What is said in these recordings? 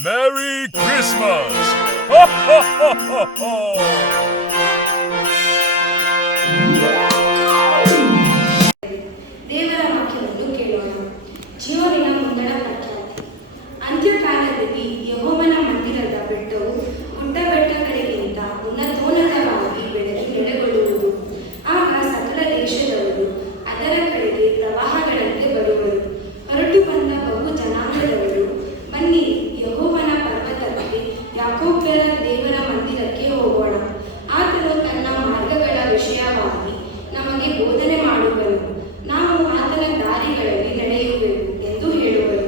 Merry Christmas! Ho, ho, ho, ho, ho! ದೇವರ ವಾಕ್ಯವನ್ನು ಕೇಳೋಣ. ಜೀವನಿನ ಮುಂದಣ ಪ್ರಖ್ಯಾತಿ. ಅಂತ್ಯಕಾಲದಲ್ಲಿ ಯೆಹೋವನ ಮಂದಿರದ ಬೆಟ್ಟವು ಗುಡ್ಡ ಬೆಟ್ಟಗಳಿಗಿಂತ ಉನ್ನತೋನ್ನತವಾಗಿ ಬೆಳೆದು ನೆಲೆಗೊಳ್ಳುವುದು. ಆಗ ಸಕಲ ದೇಶದವರು ಅದರ ಕಡೆಗೆ ಪ್ರವಾಹಗಳಂತೆ ಬರುವರು. ಹೊರಟು ಬಂದ ಬಹು ಜನಾಂಗದವರು, ಬನ್ನಿರಿ, ಯೆಹೋವನ ಪರ್ವತಕ್ಕೆ, ಯಾಕೋಬ್ಯರ ದೇವರ ಮಂದಿರಕ್ಕೆ ಹೋಗೋಣ. ಆತನು ತನ್ನ ಮಾರ್ಗಗಳ ವಿಷಯವಾಗಿ ನಮಗೆ ಬೋಧನೆ ಮಾಡುವನು. ನಾವು ಆತನ ದಾರಿಗಳಲ್ಲಿ ನಡೆಯುವೆವು ಎಂದು ಹೇಳುವರು.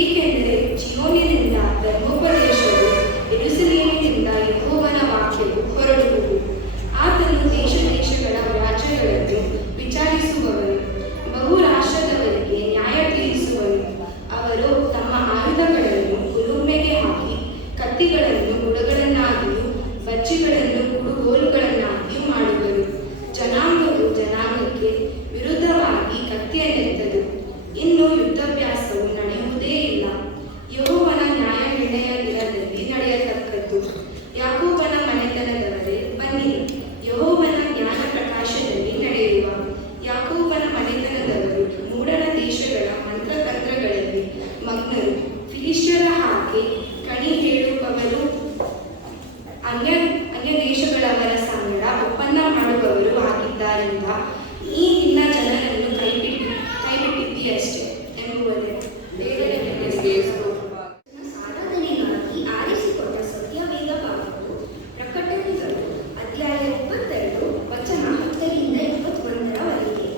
ಏಕೆಂದರೆ ಚೀಯೋನಿನಿಂದ ಧರ್ಮೋಪದೇಶವು, ಯೆರೂಸಲೇಮಿನಿಂದ ಯೆಹೋವನ ವಾಕ್ಯವು ಹೊರಡುವುದು. ಆತನು ದೇಶ ದೇಶಗಳ ರಾಜ್ಯಗಳನ್ನು ವಿಚಾರಿಸುವವನು, ಬಹು ರಾಷ್ಟ್ರದವರಿಗೆ ನ್ಯಾಯ ತೀರಿಸುವನು. ಅವರು ತಮ್ಮ ಆಯುಧಗಳನ್ನು ಕುಲುಮೆಗೆ ಹಾಕಿ, ಕತ್ತಿಗಳನ್ನು ಗುಡಗಳನ್ನಾಗಿಯೂ ಬಚ್ಚಿಗಳನ್ನು ಕುಡುಗೋಲುಗಳನ್ನಾಗಿಯೂ ಮಾಡುವರು. ಜನಾಂಗವು ಜನಾಂಗಕ್ಕೆ ವಿರುದ್ಧವಾಗಿ ಕತ್ತಿಯನ್ನೆತ್ತದು. ಇನ್ನು ಯುದ್ಧಾಭ್ಯಾಸವು ನಡೆಯುವುದೇ ಇಲ್ಲ. ಯೆಹೋವನ ನ್ಯಾಯ ನಿರ್ಣಯ ದಿನದಲ್ಲಿ ನಡೆಯತಕ್ಕದ್ದು. ಯಾಕೋಬನ ಮನೆತನದವರೇ, ಬನ್ನಿರಿ, ಯೆಹೋವನ ಜ್ಞಾನ ಪ್ರಕಾಶದಲ್ಲಿ ನಡೆಯುವ. ಯಾಕೋಬನ ಮನೆತನದವರು ಮೂಡಣ ದೇಶಗಳ ಮಂತ್ರತಂತ್ರಗಳಲ್ಲಿ ಮಗ್ನರು. ಫಿಲಿಷ್ಟಿಯರ ಹಾಗೆ ಕಣಿ ಹೇಳುವವರು, ಅನ್ಯ ದೇಶಗಳವರ ಸಂಗಡ ಒಪ್ಪಂದ ಮಾಡುವವರು ಆಗಿದ್ದರಿಂದ ಈ ನಿನ್ನ ಜನರನ್ನು ಕೈಬಿಟ್ಟಿದ್ದೀಯಷ್ಟೇ ಎಂಬುವುದೇ ದೇವರ ನಿನಗೆ ಸಾಧನೆಗಾಗಿ ಆರಿಸಿಕೊಂಡ ಸತ್ಯವೇದ ಭಾಗವು ಪ್ರಕಟಣೆಗಳು ಅಧ್ಯಾಯ 22 ವಚನ 10ರಿಂದ 21ರವರೆಗೆ.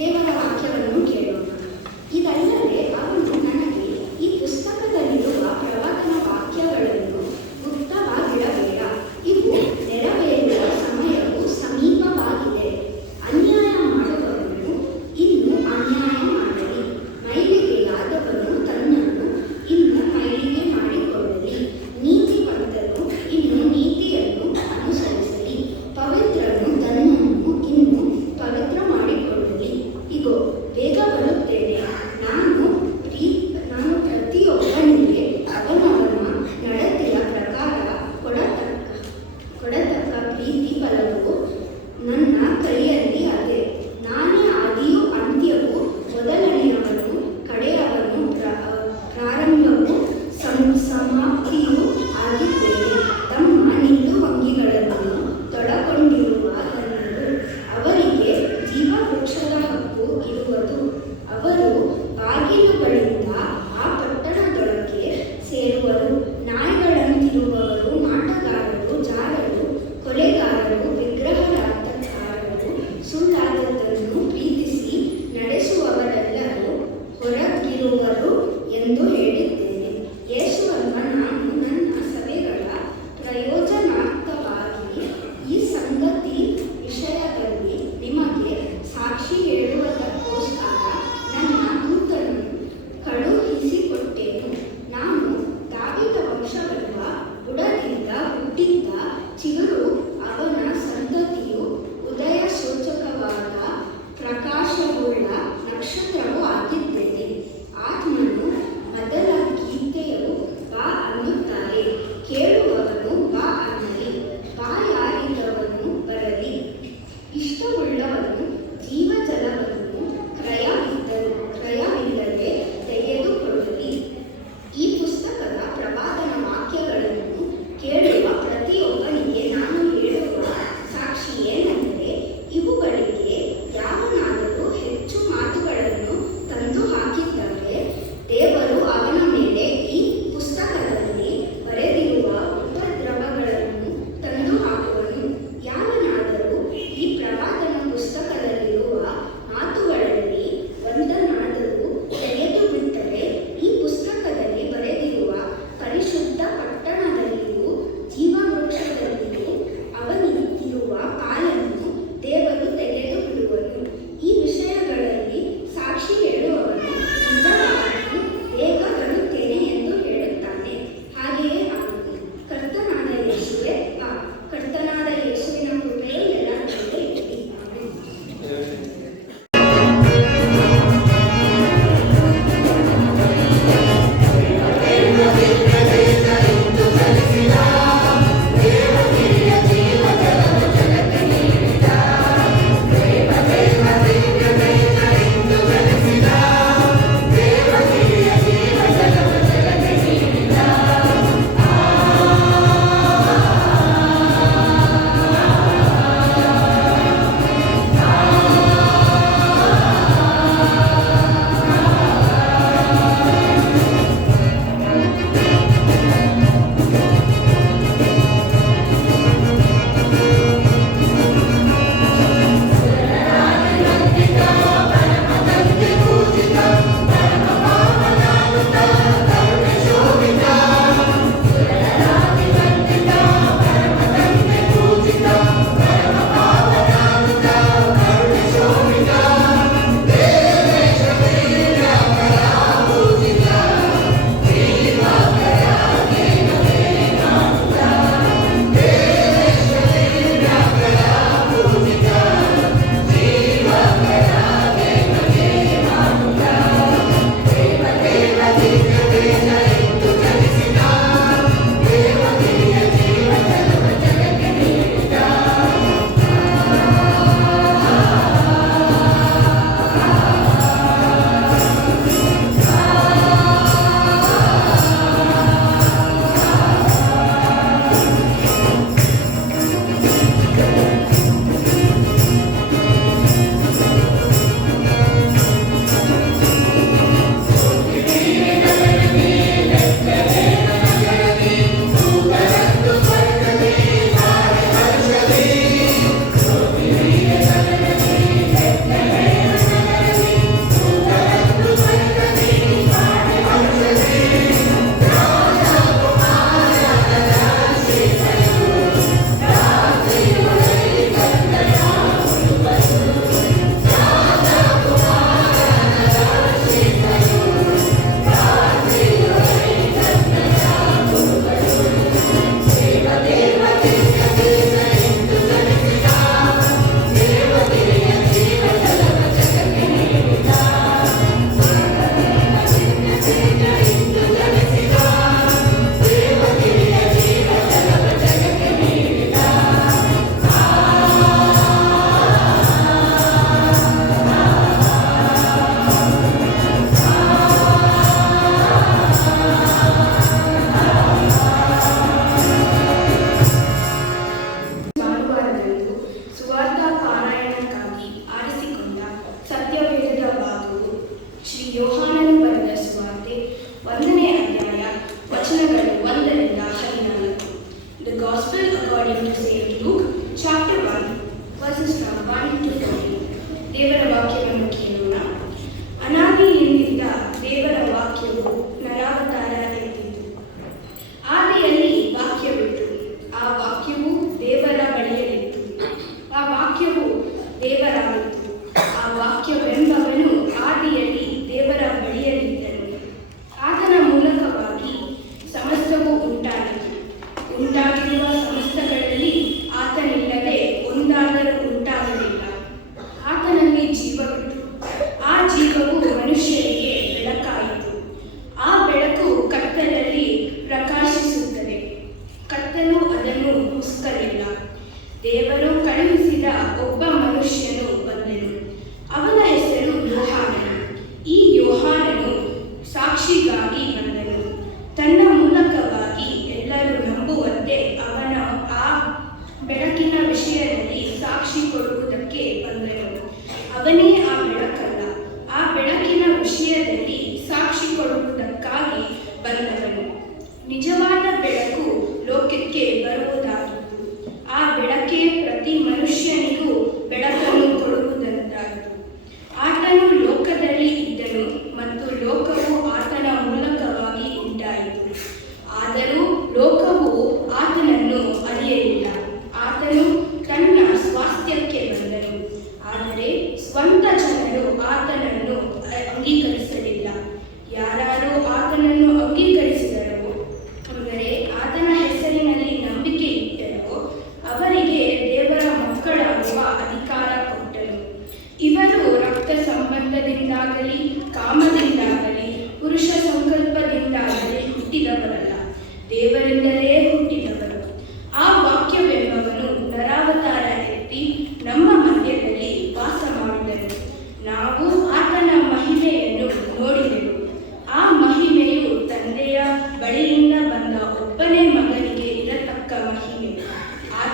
ದೇವರ ವಾಕ್ಯವನ್ನು ಕೇಳೋಣ. ಇದಲ್ಲದೆ ಅವನು ನನಗೆ, ಈ ಪುಸ್ತಕದಲ್ಲಿರುವ ಪ್ರವಾದನ ವಾಕ್ಯಗಳನ್ನು ಗುಪ್ತವಾಗಿಡಬೇಡ, ಇವು ನೆರವೇರುವ ಸಮಯವು ಸಮೀಪವಾಗಿದೆ. ಅನ್ಯಾಯ ಮಾಡುವವನು ಇನ್ನು ಅನ್ಯಾಯ ಮಾಡಲಿ, ಮೈಲಿಗೆಯಾದವನು ತನ್ನನ್ನು ಇನ್ನು ಮೈಲಿಗೆ ಮಾಡಿಕೊಳ್ಳಲಿ, ನೀತಿವಂತನು ಇನ್ನು ನೀತಿಯನ್ನು ಅನುಸರಿಸಲಿ, ಪವಿತ್ರನು ತನ್ನನ್ನು ಇನ್ನು ಪವಿತ್ರ ಮಾಡಿಕೊಳ್ಳಲಿ. ಇಗೋ, ಬೇಗ ಬರುತ್ತೇನೆ. ನಾನು ಪ್ರತಿಯೊಬ್ಬನಿಗೆ ಅವನವನ ನಡತೆಯ ಪ್ರಕಾರ ಕೊಡತಕ್ಕ ಪ್ರೀತಿ ಫಲವು ನನ್ನ ಕೈಯಲ್ಲಿ ಅದೆ. ನಾನೇ ಆದಿಯೂ ಅಂತ್ಯವೂ, ಮೊದಲನೆಯವನು ಕಡೆಯವನು, ಪ್ರಾರಂಭವೂ ಸಮಾಪ್ತಿಯೂ ಆಗಿದ್ದೇನೆ. ತಮ್ಮ ನಿಲುವಂಗಿಗಳನ್ನು ತೊಡಕೊಂಡಿರುವ ಧನ್ಯರು, ಅವರಿಗೆ ಜೀವವೃಕ್ಷದ ಹಕ್ಕು ಇರುವುದು. ಅವರು ಬಾಗಿಲುಗಳಿಂದ ಆ ಪಟ್ಟಣದೊಳಗೆ ಸೇರುವರು. ನಾಯಿಗಳಂತಿರುವವರು, ಮಾಟಗಾರರು, ಜಾರರು, ಕೊಲೆಗಾರರು, ವಿಗ್ರಹಾರಾಧಕರು, ಸುಳ್ಳಾದದ್ದನ್ನು ಪ್ರೀತಿಸಿ ನಡೆಸುವವರೆಲ್ಲರೂ ಹೊರಗಿರುವರು ಎಂದು ಹೇಳಿದ್ದೇನೆ. ಯೇಸುವನ್ನ ನಾನು ನನ್ನ ಸಭೆಗಳ ಪ್ರಯೋಜನಾರ್ಥವಾಗಿ ಈ ಸಂಗತಿ ವಿಷಯದಲ್ಲಿ ನಿಮಗೆ ಸಾಕ್ಷಿ ಹೇಳುವುದಕ್ಕೋಸ್ಕರ ನನ್ನ ದೂತನನ್ನು ಕಳುಹಿಸಿಕೊಟ್ಟೆನು. ನಾನು ದಾವೀದ ವಂಶವೆಂಬ ಬುಡದಿಂದ ಹುಟ್ಟಿದ್ದ ಚಿಗುರು, ಅವನ ಸಂತತಿಯು ಉದಯ ಸೂಚಕವಾದ ಪ್ರಕಾಶವುಳ್ಳ ನಕ್ಷತ್ರವೂ ಆಗಿದ್ದೇನೆ. ಆತ್ಮನು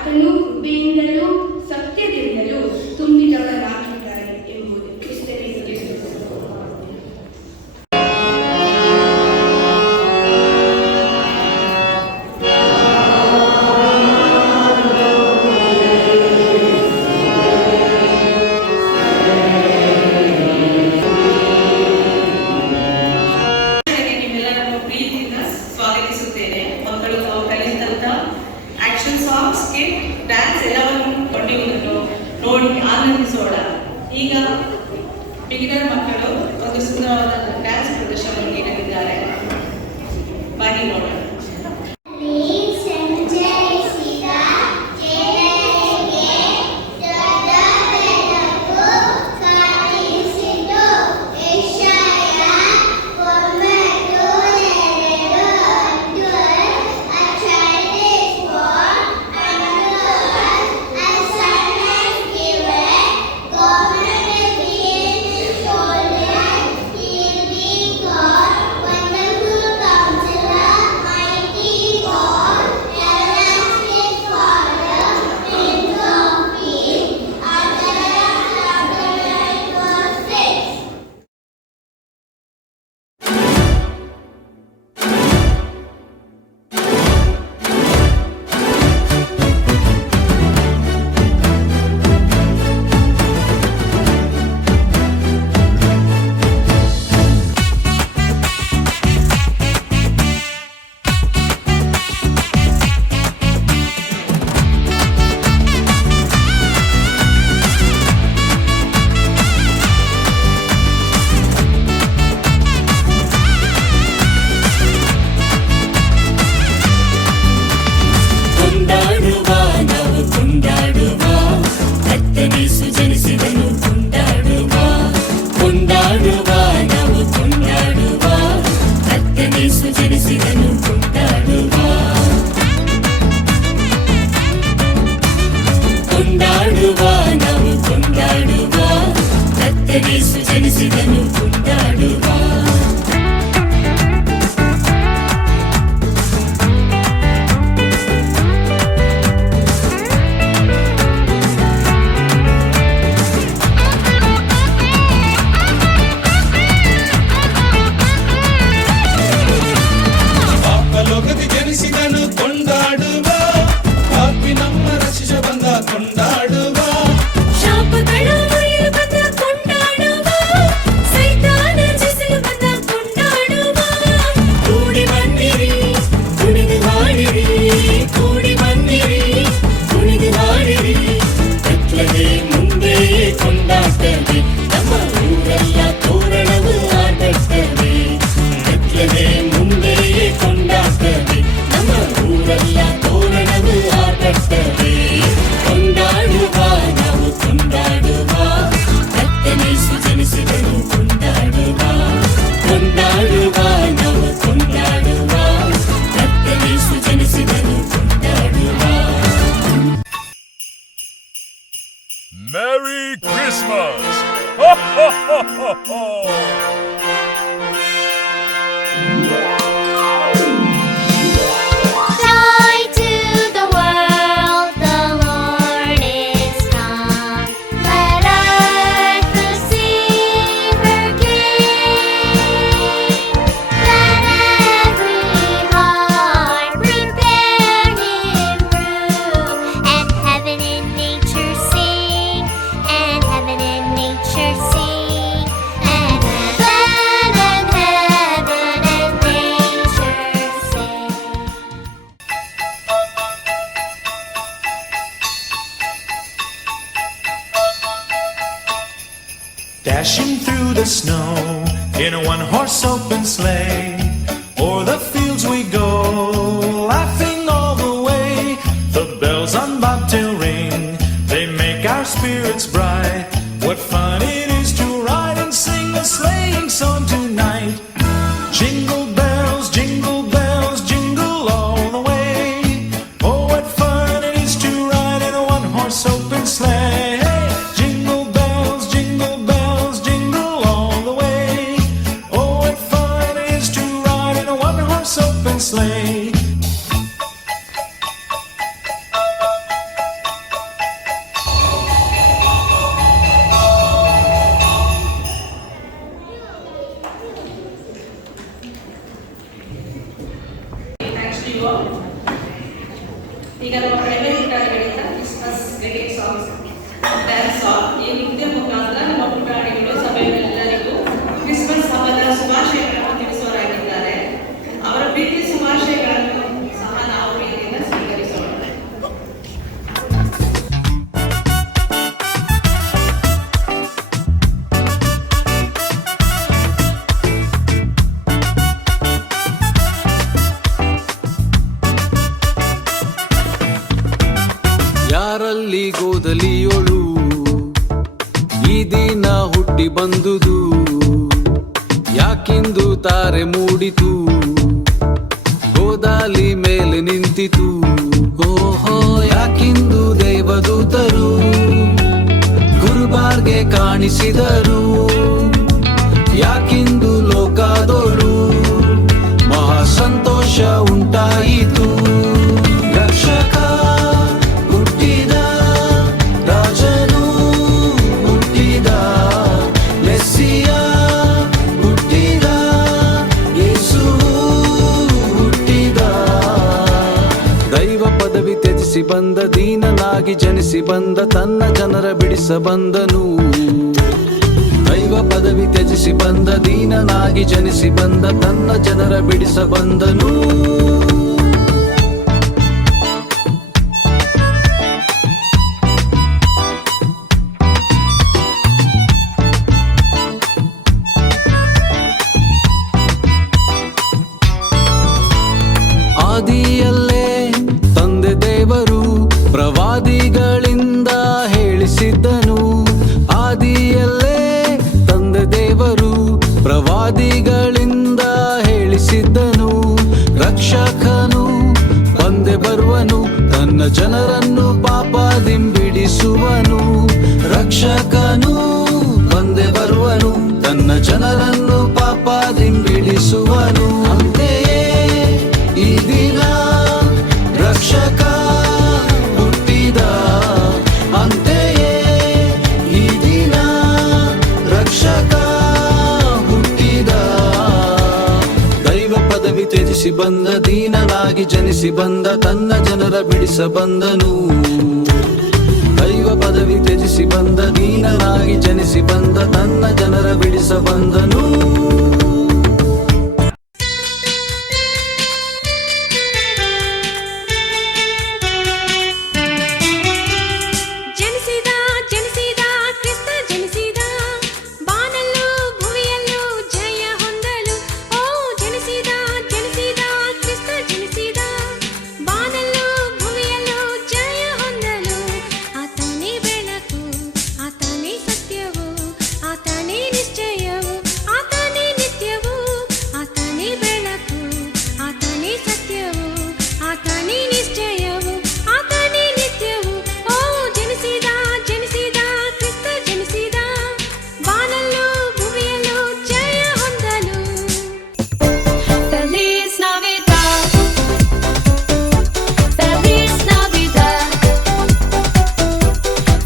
ಆತನು ಕೃಪೆಯಿಂದಲೂ ಸತ್ಯದಿಂದಲೂ ತುಂಬಿದವರಾಗಿದ್ದಾರೆ ಎಂಬುದು ಕ್ರಿಸ್ತನಿಗೆ ತಿಳಿದಿದೆ. ನಿಮ್ಮೆಲ್ಲರನ್ನು ಪ್ರೀತಿಯಿಂದ ಸ್ವಾಗತಿಸುತ್ತೇನೆ. ಮಕ್ಕಳು ತಾವು ಕಲಿಸಿದಂತ ಆಕ್ಷನ್ ಸಾಂಗ್, ಸ್ಕಿಟ್, ಡ್ಯಾನ್ಸ್ ಎಲ್ಲವನ್ನು ಕೊಂಡಿರುವುದನ್ನು ನೋಡಿ ಆನಂದಿಸೋಣ. ಈಗ ಬಿಗಿನರ್ ಮಕ್ಕಳು ಒಂದು ಸುಂದರವಾದ ಡ್ಯಾನ್ಸ್ ಪ್ರದರ್ಶನವನ್ನು ನೀಡಲಿದ್ದಾರೆ. ಬನ್ನಿ ನೋಡೋಣ. Merry Christmas! Ho, ho, ho, ho, ho! Joy to the world, the Lord is come. Let earth receive her King. Let every heart prepare Him room, and heaven and nature sing, and heaven and nature sing, and heaven and nature sing. Dashing through the snow in a one-horse open sleigh, o'er the fields we go, laughing all the way. The bells on bobtail ring, they make our spirits bright. What fun it is to ride and sing a sleighing song tonight. Jingle bells, jingle all the way. Oh, what fun it is to ride in a one-horse open sleigh. Jingle bells, jingle all the way. Oh, what fun it is to ride in a one-horse open sleigh. you all. ಈಗ ನಮ್ಮ ಕಡಿಮೆ ಪುಟಾಣಿಗಳಿಂದ Christmas greeting songs dance song ಈ ನೃತ್ಯ ಮುಖಾಂತರ ನಮ್ಮ ಪುಟಾಣಿಗಳು ಸಭೆಯವರೆಲ್ಲರಿಗೂ Christmas ಹಬ್ಬದ ಶುಭಾಶಯಗಳನ್ನು ತಿಳಿಸುವರಾಗಿದ್ದಾರೆ. ಅವರ ಪ್ರೀತಿ ಶುಭಾಶಯಗಳನ್ನು ಸಹ ನಾವು ಪ್ರೀತಿಯಿಂದ ಸ್ವೀಕರಿಸೋಣ. ಯಾರಲ್ಲಿ ಗೋದಲಿಯೋಳು ಈ ದಿನ ಹುಟ್ಟಿ ಬಂದುದು, ಯಾಕಿಂದು ತಾರೆ ಮೂಡಿತು, ಗೋದಾಲಿ ಮೇಲೆ ನಿಂತಿತು. ಓಹೋ, ಯಾಕಿಂದು ದೇವದೂತರು ಗುರುಬಾರ್ಗೆ ಕಾಣಿಸಿದರು, ಯಾಕಿಂದು ಲೋಕದೋಳು ಮಹಾ ಸಂತೋಷ ಉಂಟಾಯಿತು. ರಕ್ಷಕ ಹುಟ್ಟಿದ, ರಾಜನು ಹುಟ್ಟಿದ, ಮೆಸ್ಸಿಯ ಹುಟ್ಟಿದ, ಯೇಸು ಹುಟ್ಟಿದ. ದೈವ ಪದವಿ ತ್ಯಜಿಸಿ ಬಂದ, ದೀನನಾಗಿ ಜನಿಸಿ ಬಂದ, ತನ್ನ ಜನರ ಬಿಡಿಸ ಬಂದನು. ದೈವ ಪದವಿ ತ್ಯಜಿಸಿ ಬಂದ, ದೀನನಾಗಿ ಜನಿಸಿ ಬಂದ, ತನ್ನ ಜನರ ಬಿಡಿಸ ಬಂದನು. ಆದಿಯಲ್ಲೇ ತಂದೆ ದೇವರು ಪ್ರವಾದಿಗಳಿಂದ ಹೇಳಿಸಿದ್ದನು. ಆದಿಯಲ್ಲೇ ತಂದೆ ದೇವರು ಪ್ರವಾದಿಗಳಿಂದ ಹೇಳಿಸಿದ್ದನು. ರಕ್ಷಕನು ಬಂದೆ ಬರುವನು, ತನ್ನ ಜನರನ್ನು ಪಾಪದಿಂಬಿಡಿಸುವನು. ರಕ್ಷಕನು ಬಂದೆ ಬರುವನು, ತನ್ನ ಜನರನ್ನು ಪಾಪದಿಂಬಿಡಿಸುವನು. ಅಂತೆಯೇ ಈ ದಿನ ರಕ್ಷಕ ಹುಟ್ಟಿದ, ಅಂತೆಯೇ ಈ ದಿನ ರಕ್ಷಕ ಹುಟ್ಟಿದ. ದೈವ ಪದವಿ ತ್ಯಜಿಸಿ ಬಂದ, ದೀನನಾಗಿ ಜನಿಸಿ ಬಂದ, ತನ್ನ ಜನರ ಬಿಡಿಸ ಬಂದನು. ದೈವ ಪದವಿ ತ್ಯಜಿಸಿ ಬಂದ, ದೀನನಾಗಿ ಜನಿಸಿ ಬಂದ, ತನ್ನ ಜನರ ಬಿಡಿಸ ಬಂದನು. ಜನಿಸಿದ ಜನಿಸಿದ ಕ್ರಿಸ್ತ ಜನಿಸಿದ, ಬಾನಲ್ಲೂ ಭುವಿಯಲ್ಲೂ ಜಯ ಹೊಂದಲು. ಓ ಜನಿಸಿದ ಜನಿಸಿದ ಕ್ರಿಸ್ತ ಜನಿಸಿದ, ಬಾನಲ್ಲೂ ಭುವಿಯಲ್ಲೂ ಜಯ ಹೊಂದಲು. ಆತನೇ ಬೆಳಕು, ಆತನೇ ಸತ್ಯವು, ಆತನೇ ನಿಶ್ಚಯವು, ಆತನೇ ನಿತ್ಯವು. ಆತನೇ ಬೆಳಕು, ಆತನೇ ಸತ್ಯವು, ಆತನೇ ನಿಶ್ಚಯವು, ಆತನೇ ನಿತ್ಯವು. ಓ ಜನಿಸಿದ ಜನಿಸಿದ ಕ್ರಿಸ್ತ ಜನಿಸಿದ, ಬಾನಲ್ಲೂ ಭುವಿಯಲ್ಲೂ ಜಯ ಹೊಂದಲು. Feliz Navidad, Feliz Navidad,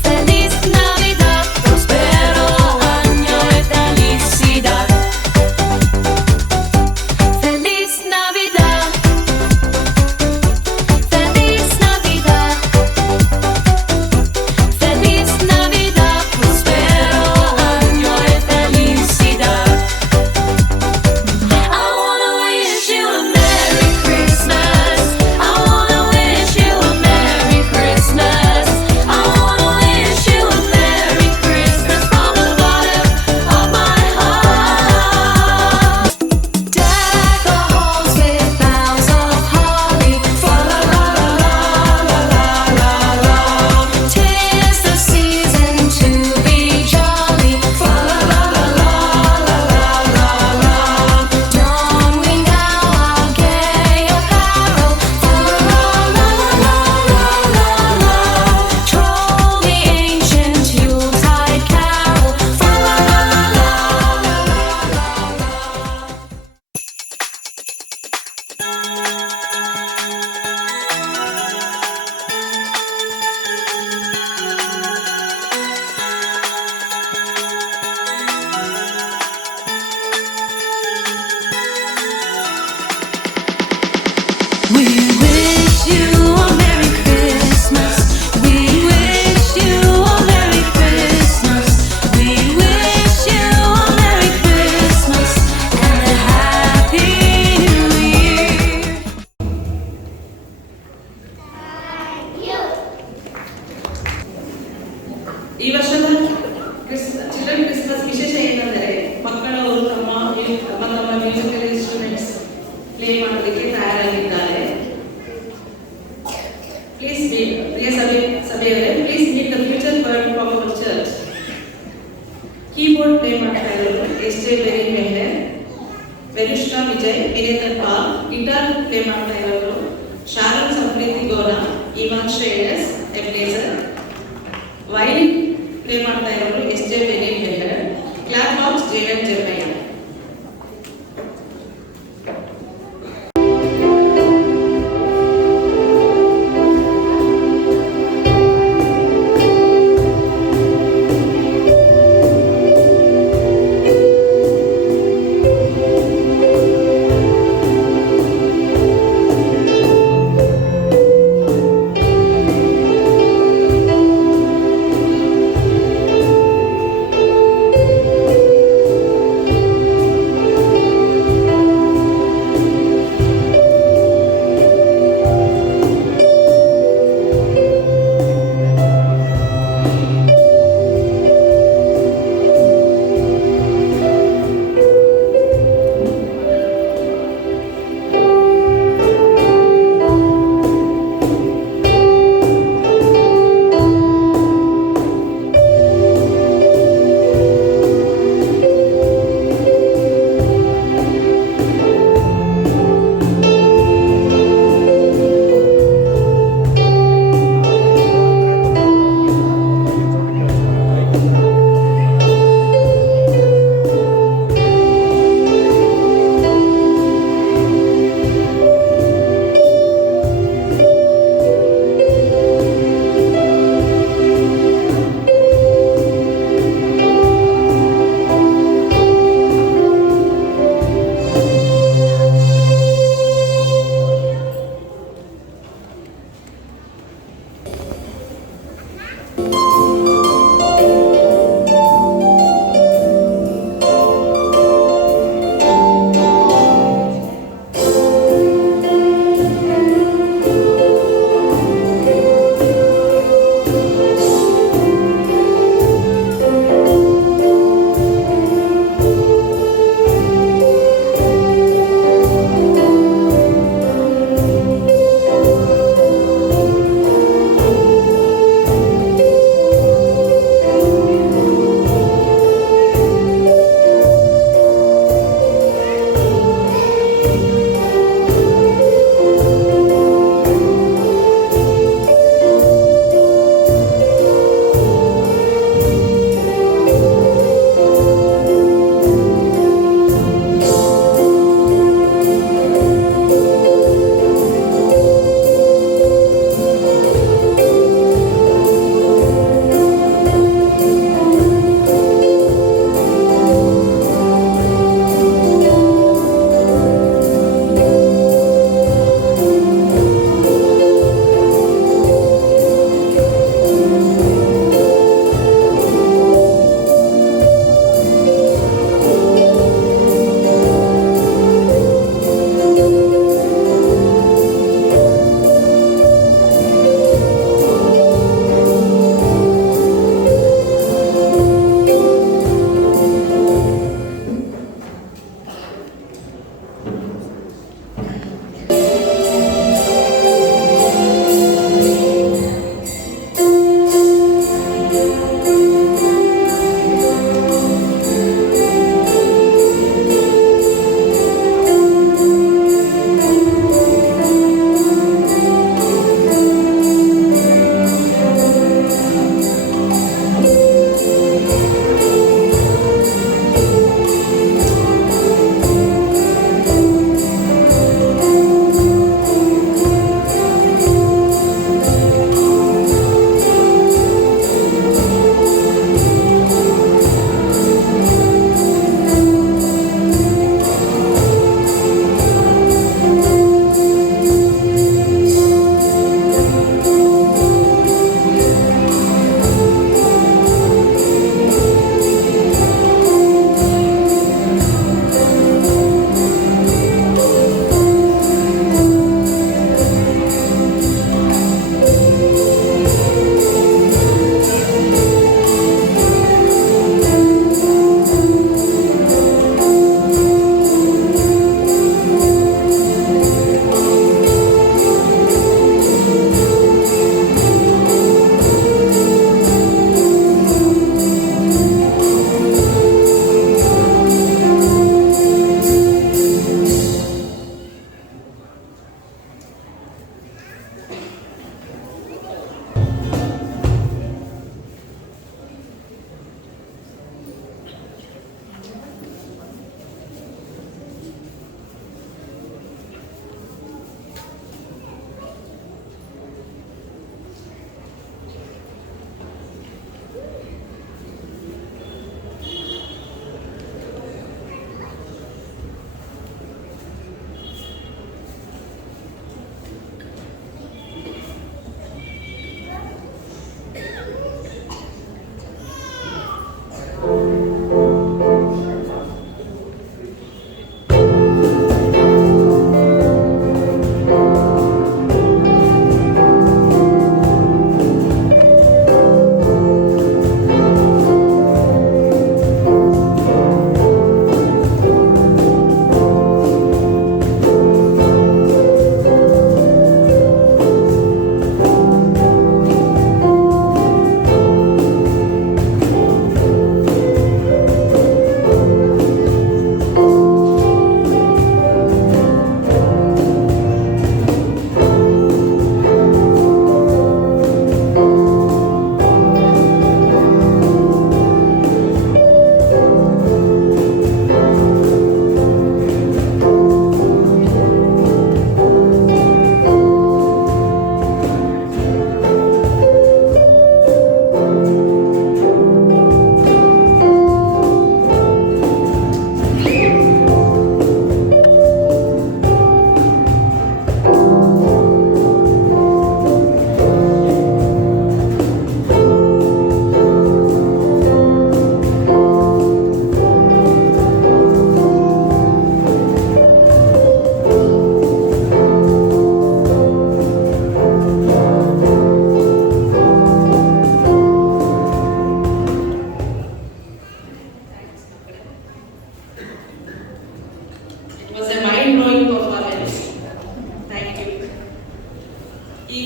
Feliz Navidad, prospero año de felicidad. Feliz Navidad, Feliz Navidad, Feliz Navidad, prospero año de felicidad. I wanna wish you a Merry Christmas. I wanna wish you a Merry Christmas. I wanna wish you a Merry Christmas from the bottom of my heart. Deck the halls with boughs of holly. Fa la la la la la la la la. 'Tis the season to be jolly. Fa la la la la la la la la. Don we now our gay apparel. Fa la la la la la la la. Troll the ancient Yuletide carol. Fa la la la la la la la. We ಮಾಡೋದಕ್ಕೆ ತಯಾರಾಗಿದ್ದಾರೆ. Please meet ಪ್ರಿಯ ಸಭೆಯವರೇ, please meet the future word of our church. Keyboard play ಮಾಡ್ತಾ ಇರೋರು S J Berry Meher, Venushka Vijay, Vinendra Paul. Guitar play ಮಾಡ್ತಾ ಇರೋರು Sharon Sampreethi Gaura, Ivan Shreyas Ebenezer. Violin play ಮಾಡ್ತಾ ಇರೋರು S J Berry Meher, clap box Jaden Jeremiah.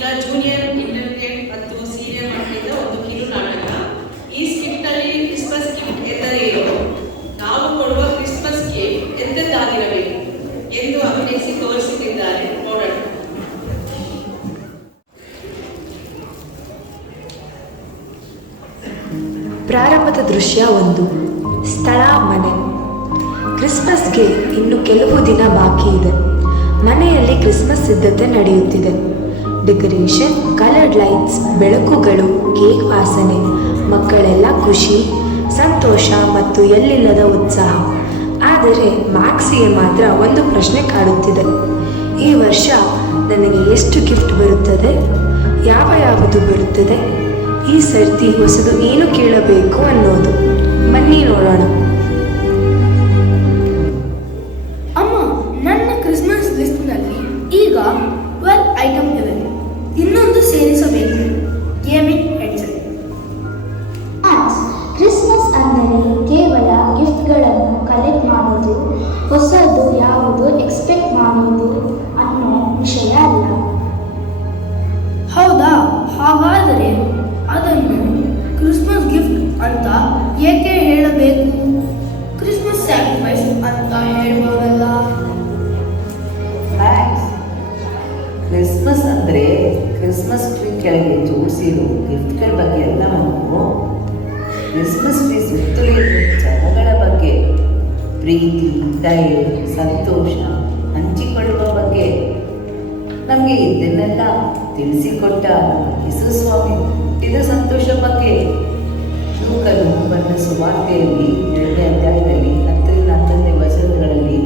ಈಗ ಜೂನಿಯರ್, ಇಂಟರ್ಮೀಡಿಯೇಟ್ ಮತ್ತು ಸೀನಿಯರ್ ಮಕ್ಕಳಿಂದ ಒಂದು ಕಿರು ನಾಟಕ. ಈ ಸ್ಕಿಟ್ ಅಲ್ಲಿ ಕ್ರಿಸ್ಮಸ್ ಗಿಫ್ಟ್ ಎಂದರೆ ಏನು, ನಾವು ಕೊಡುವ ಕ್ರಿಸ್ಮಸ್ ಗಿಫ್ಟ್ ಎಂತೆಂದಾಗಿರಬೇಕು ಎಂದು ಅಭಿನಯಿಸಿ ತೋರಿಸುತ್ತಿದ್ದಾರೆ. ನೋಡೋಣ. ಪ್ರಾರಂಭದ ದೃಶ್ಯ 1. ಸ್ಥಳ ಮನೆ. ಕ್ರಿಸ್ಮಸ್ಗೆ ಇನ್ನು ಕೆಲವು ದಿನ ಬಾಕಿ ಇದೆ. ಮನೆಯಲ್ಲಿ ಕ್ರಿಸ್ಮಸ್ ಸಿದ್ಧತೆ ನಡೆಯುತ್ತಿದೆ. ಡೆಕೋರೇಷನ್, ಕಲರ್ಡ್ ಲೈಟ್ಸ್, ಬೆಳಕುಗಳು, ಕೇಕ್ ವಾಸನೆ, ಮಕ್ಕಳೆಲ್ಲ ಖುಷಿ, ಸಂತೋಷ ಮತ್ತು ಎಲ್ಲಿಲ್ಲದ ಉತ್ಸಾಹ. ಆದರೆ ಮ್ಯಾಕ್ಸಿಗೆ ಮಾತ್ರ ಒಂದು ಪ್ರಶ್ನೆ ಕಾಡುತ್ತಿದೆ. ಈ ವರ್ಷ ನನಗೆ ಎಷ್ಟು ಗಿಫ್ಟ್ ಬರುತ್ತದೆ, ಯಾವುದು ಬರುತ್ತದೆ, ಈ ಸರ್ತಿ ಹೊಸದು ಏನು ಕೇಳಬೇಕು ಅನ್ನೋದು. ಬನ್ನಿ ನೋಡೋಣ. ಅಮ್ಮ, ನನ್ನ ಕ್ರಿಸ್ಮಸ್ ಲಿಸ್ಟ್ನಲ್ಲಿ ಈಗ 12 ಐಟಮ್ ಇವೆ. ಇನ್ನೊಂದು ಸೇರಿಸಬೇಕು, ಗೇಮಿಂಗ್ ಹೆಡ್ಸೆಟ್. ಕ್ರಿಸ್ಮಸ್ ಅಂದರೆ ಕೇವಲ ಗಿಫ್ಟ್ಗಳನ್ನು ಕಲೆಕ್ಟ್ ಮಾಡೋದು, ಹೊಸದು ಯಾವುದು ಎಕ್ಸ್ಪೆಕ್ಟ್ ಮಾಡೋದು ಅನ್ನೋ ವಿಷಯ ಅಲ್ಲ. ಹೌದಾ? ಹಾಗಾದರೆ ಅದನ್ನು ಕ್ರಿಸ್ಮಸ್ ಗಿಫ್ಟ್ ಅಂತ ಏಕೆ ಹೇಳಬೇಕು? ಕ್ರಿಸ್ಮಸ್ ಸ್ಯಾಕ್ರಿಫೈಸ್ ಅಂತ ಹೇಳ್ಬೋದಲ್ಲ. ಮ್ಯಾಕ್ಸ್, ಕ್ರಿಸ್ಮಸ್ ಅಂದರೆ ಕ್ರಿಸ್ಮಸ್ ಟ್ರೀ ಕೆಳಗೆ ಜೋಡಿಸಿರೋ ಗಿಫ್ಟ್ಗಳ ಬಗ್ಗೆ ಎಲ್ಲ ನಾವು ಕ್ರಿಸ್ಮಸ್ ಟ್ರೀ ಸುತ್ತಲೂ ಜನಗಳ ಬಗ್ಗೆ, ಪ್ರೀತಿ, ದಯೆ, ಸಂತೋಷ ಹಂಚಿಕೊಳ್ಳುವ ಬಗ್ಗೆ, ನಮಗೆ ಇದನ್ನೆಲ್ಲ ತಿಳಿಸಿಕೊಟ್ಟ ಯೇಸು ಸ್ವಾಮಿ ಹುಟ್ಟಿದ ಸಂತೋಷ ಬಗ್ಗೆ ಲೂಕನು ಬರೆದ ಸುವಾರ್ತೆಯಲ್ಲಿ 2ನೇ ಅಧ್ಯಾಯದಲ್ಲಿ 10ರಿಂದ 11ನೇ ವಚನಗಳಲ್ಲಿ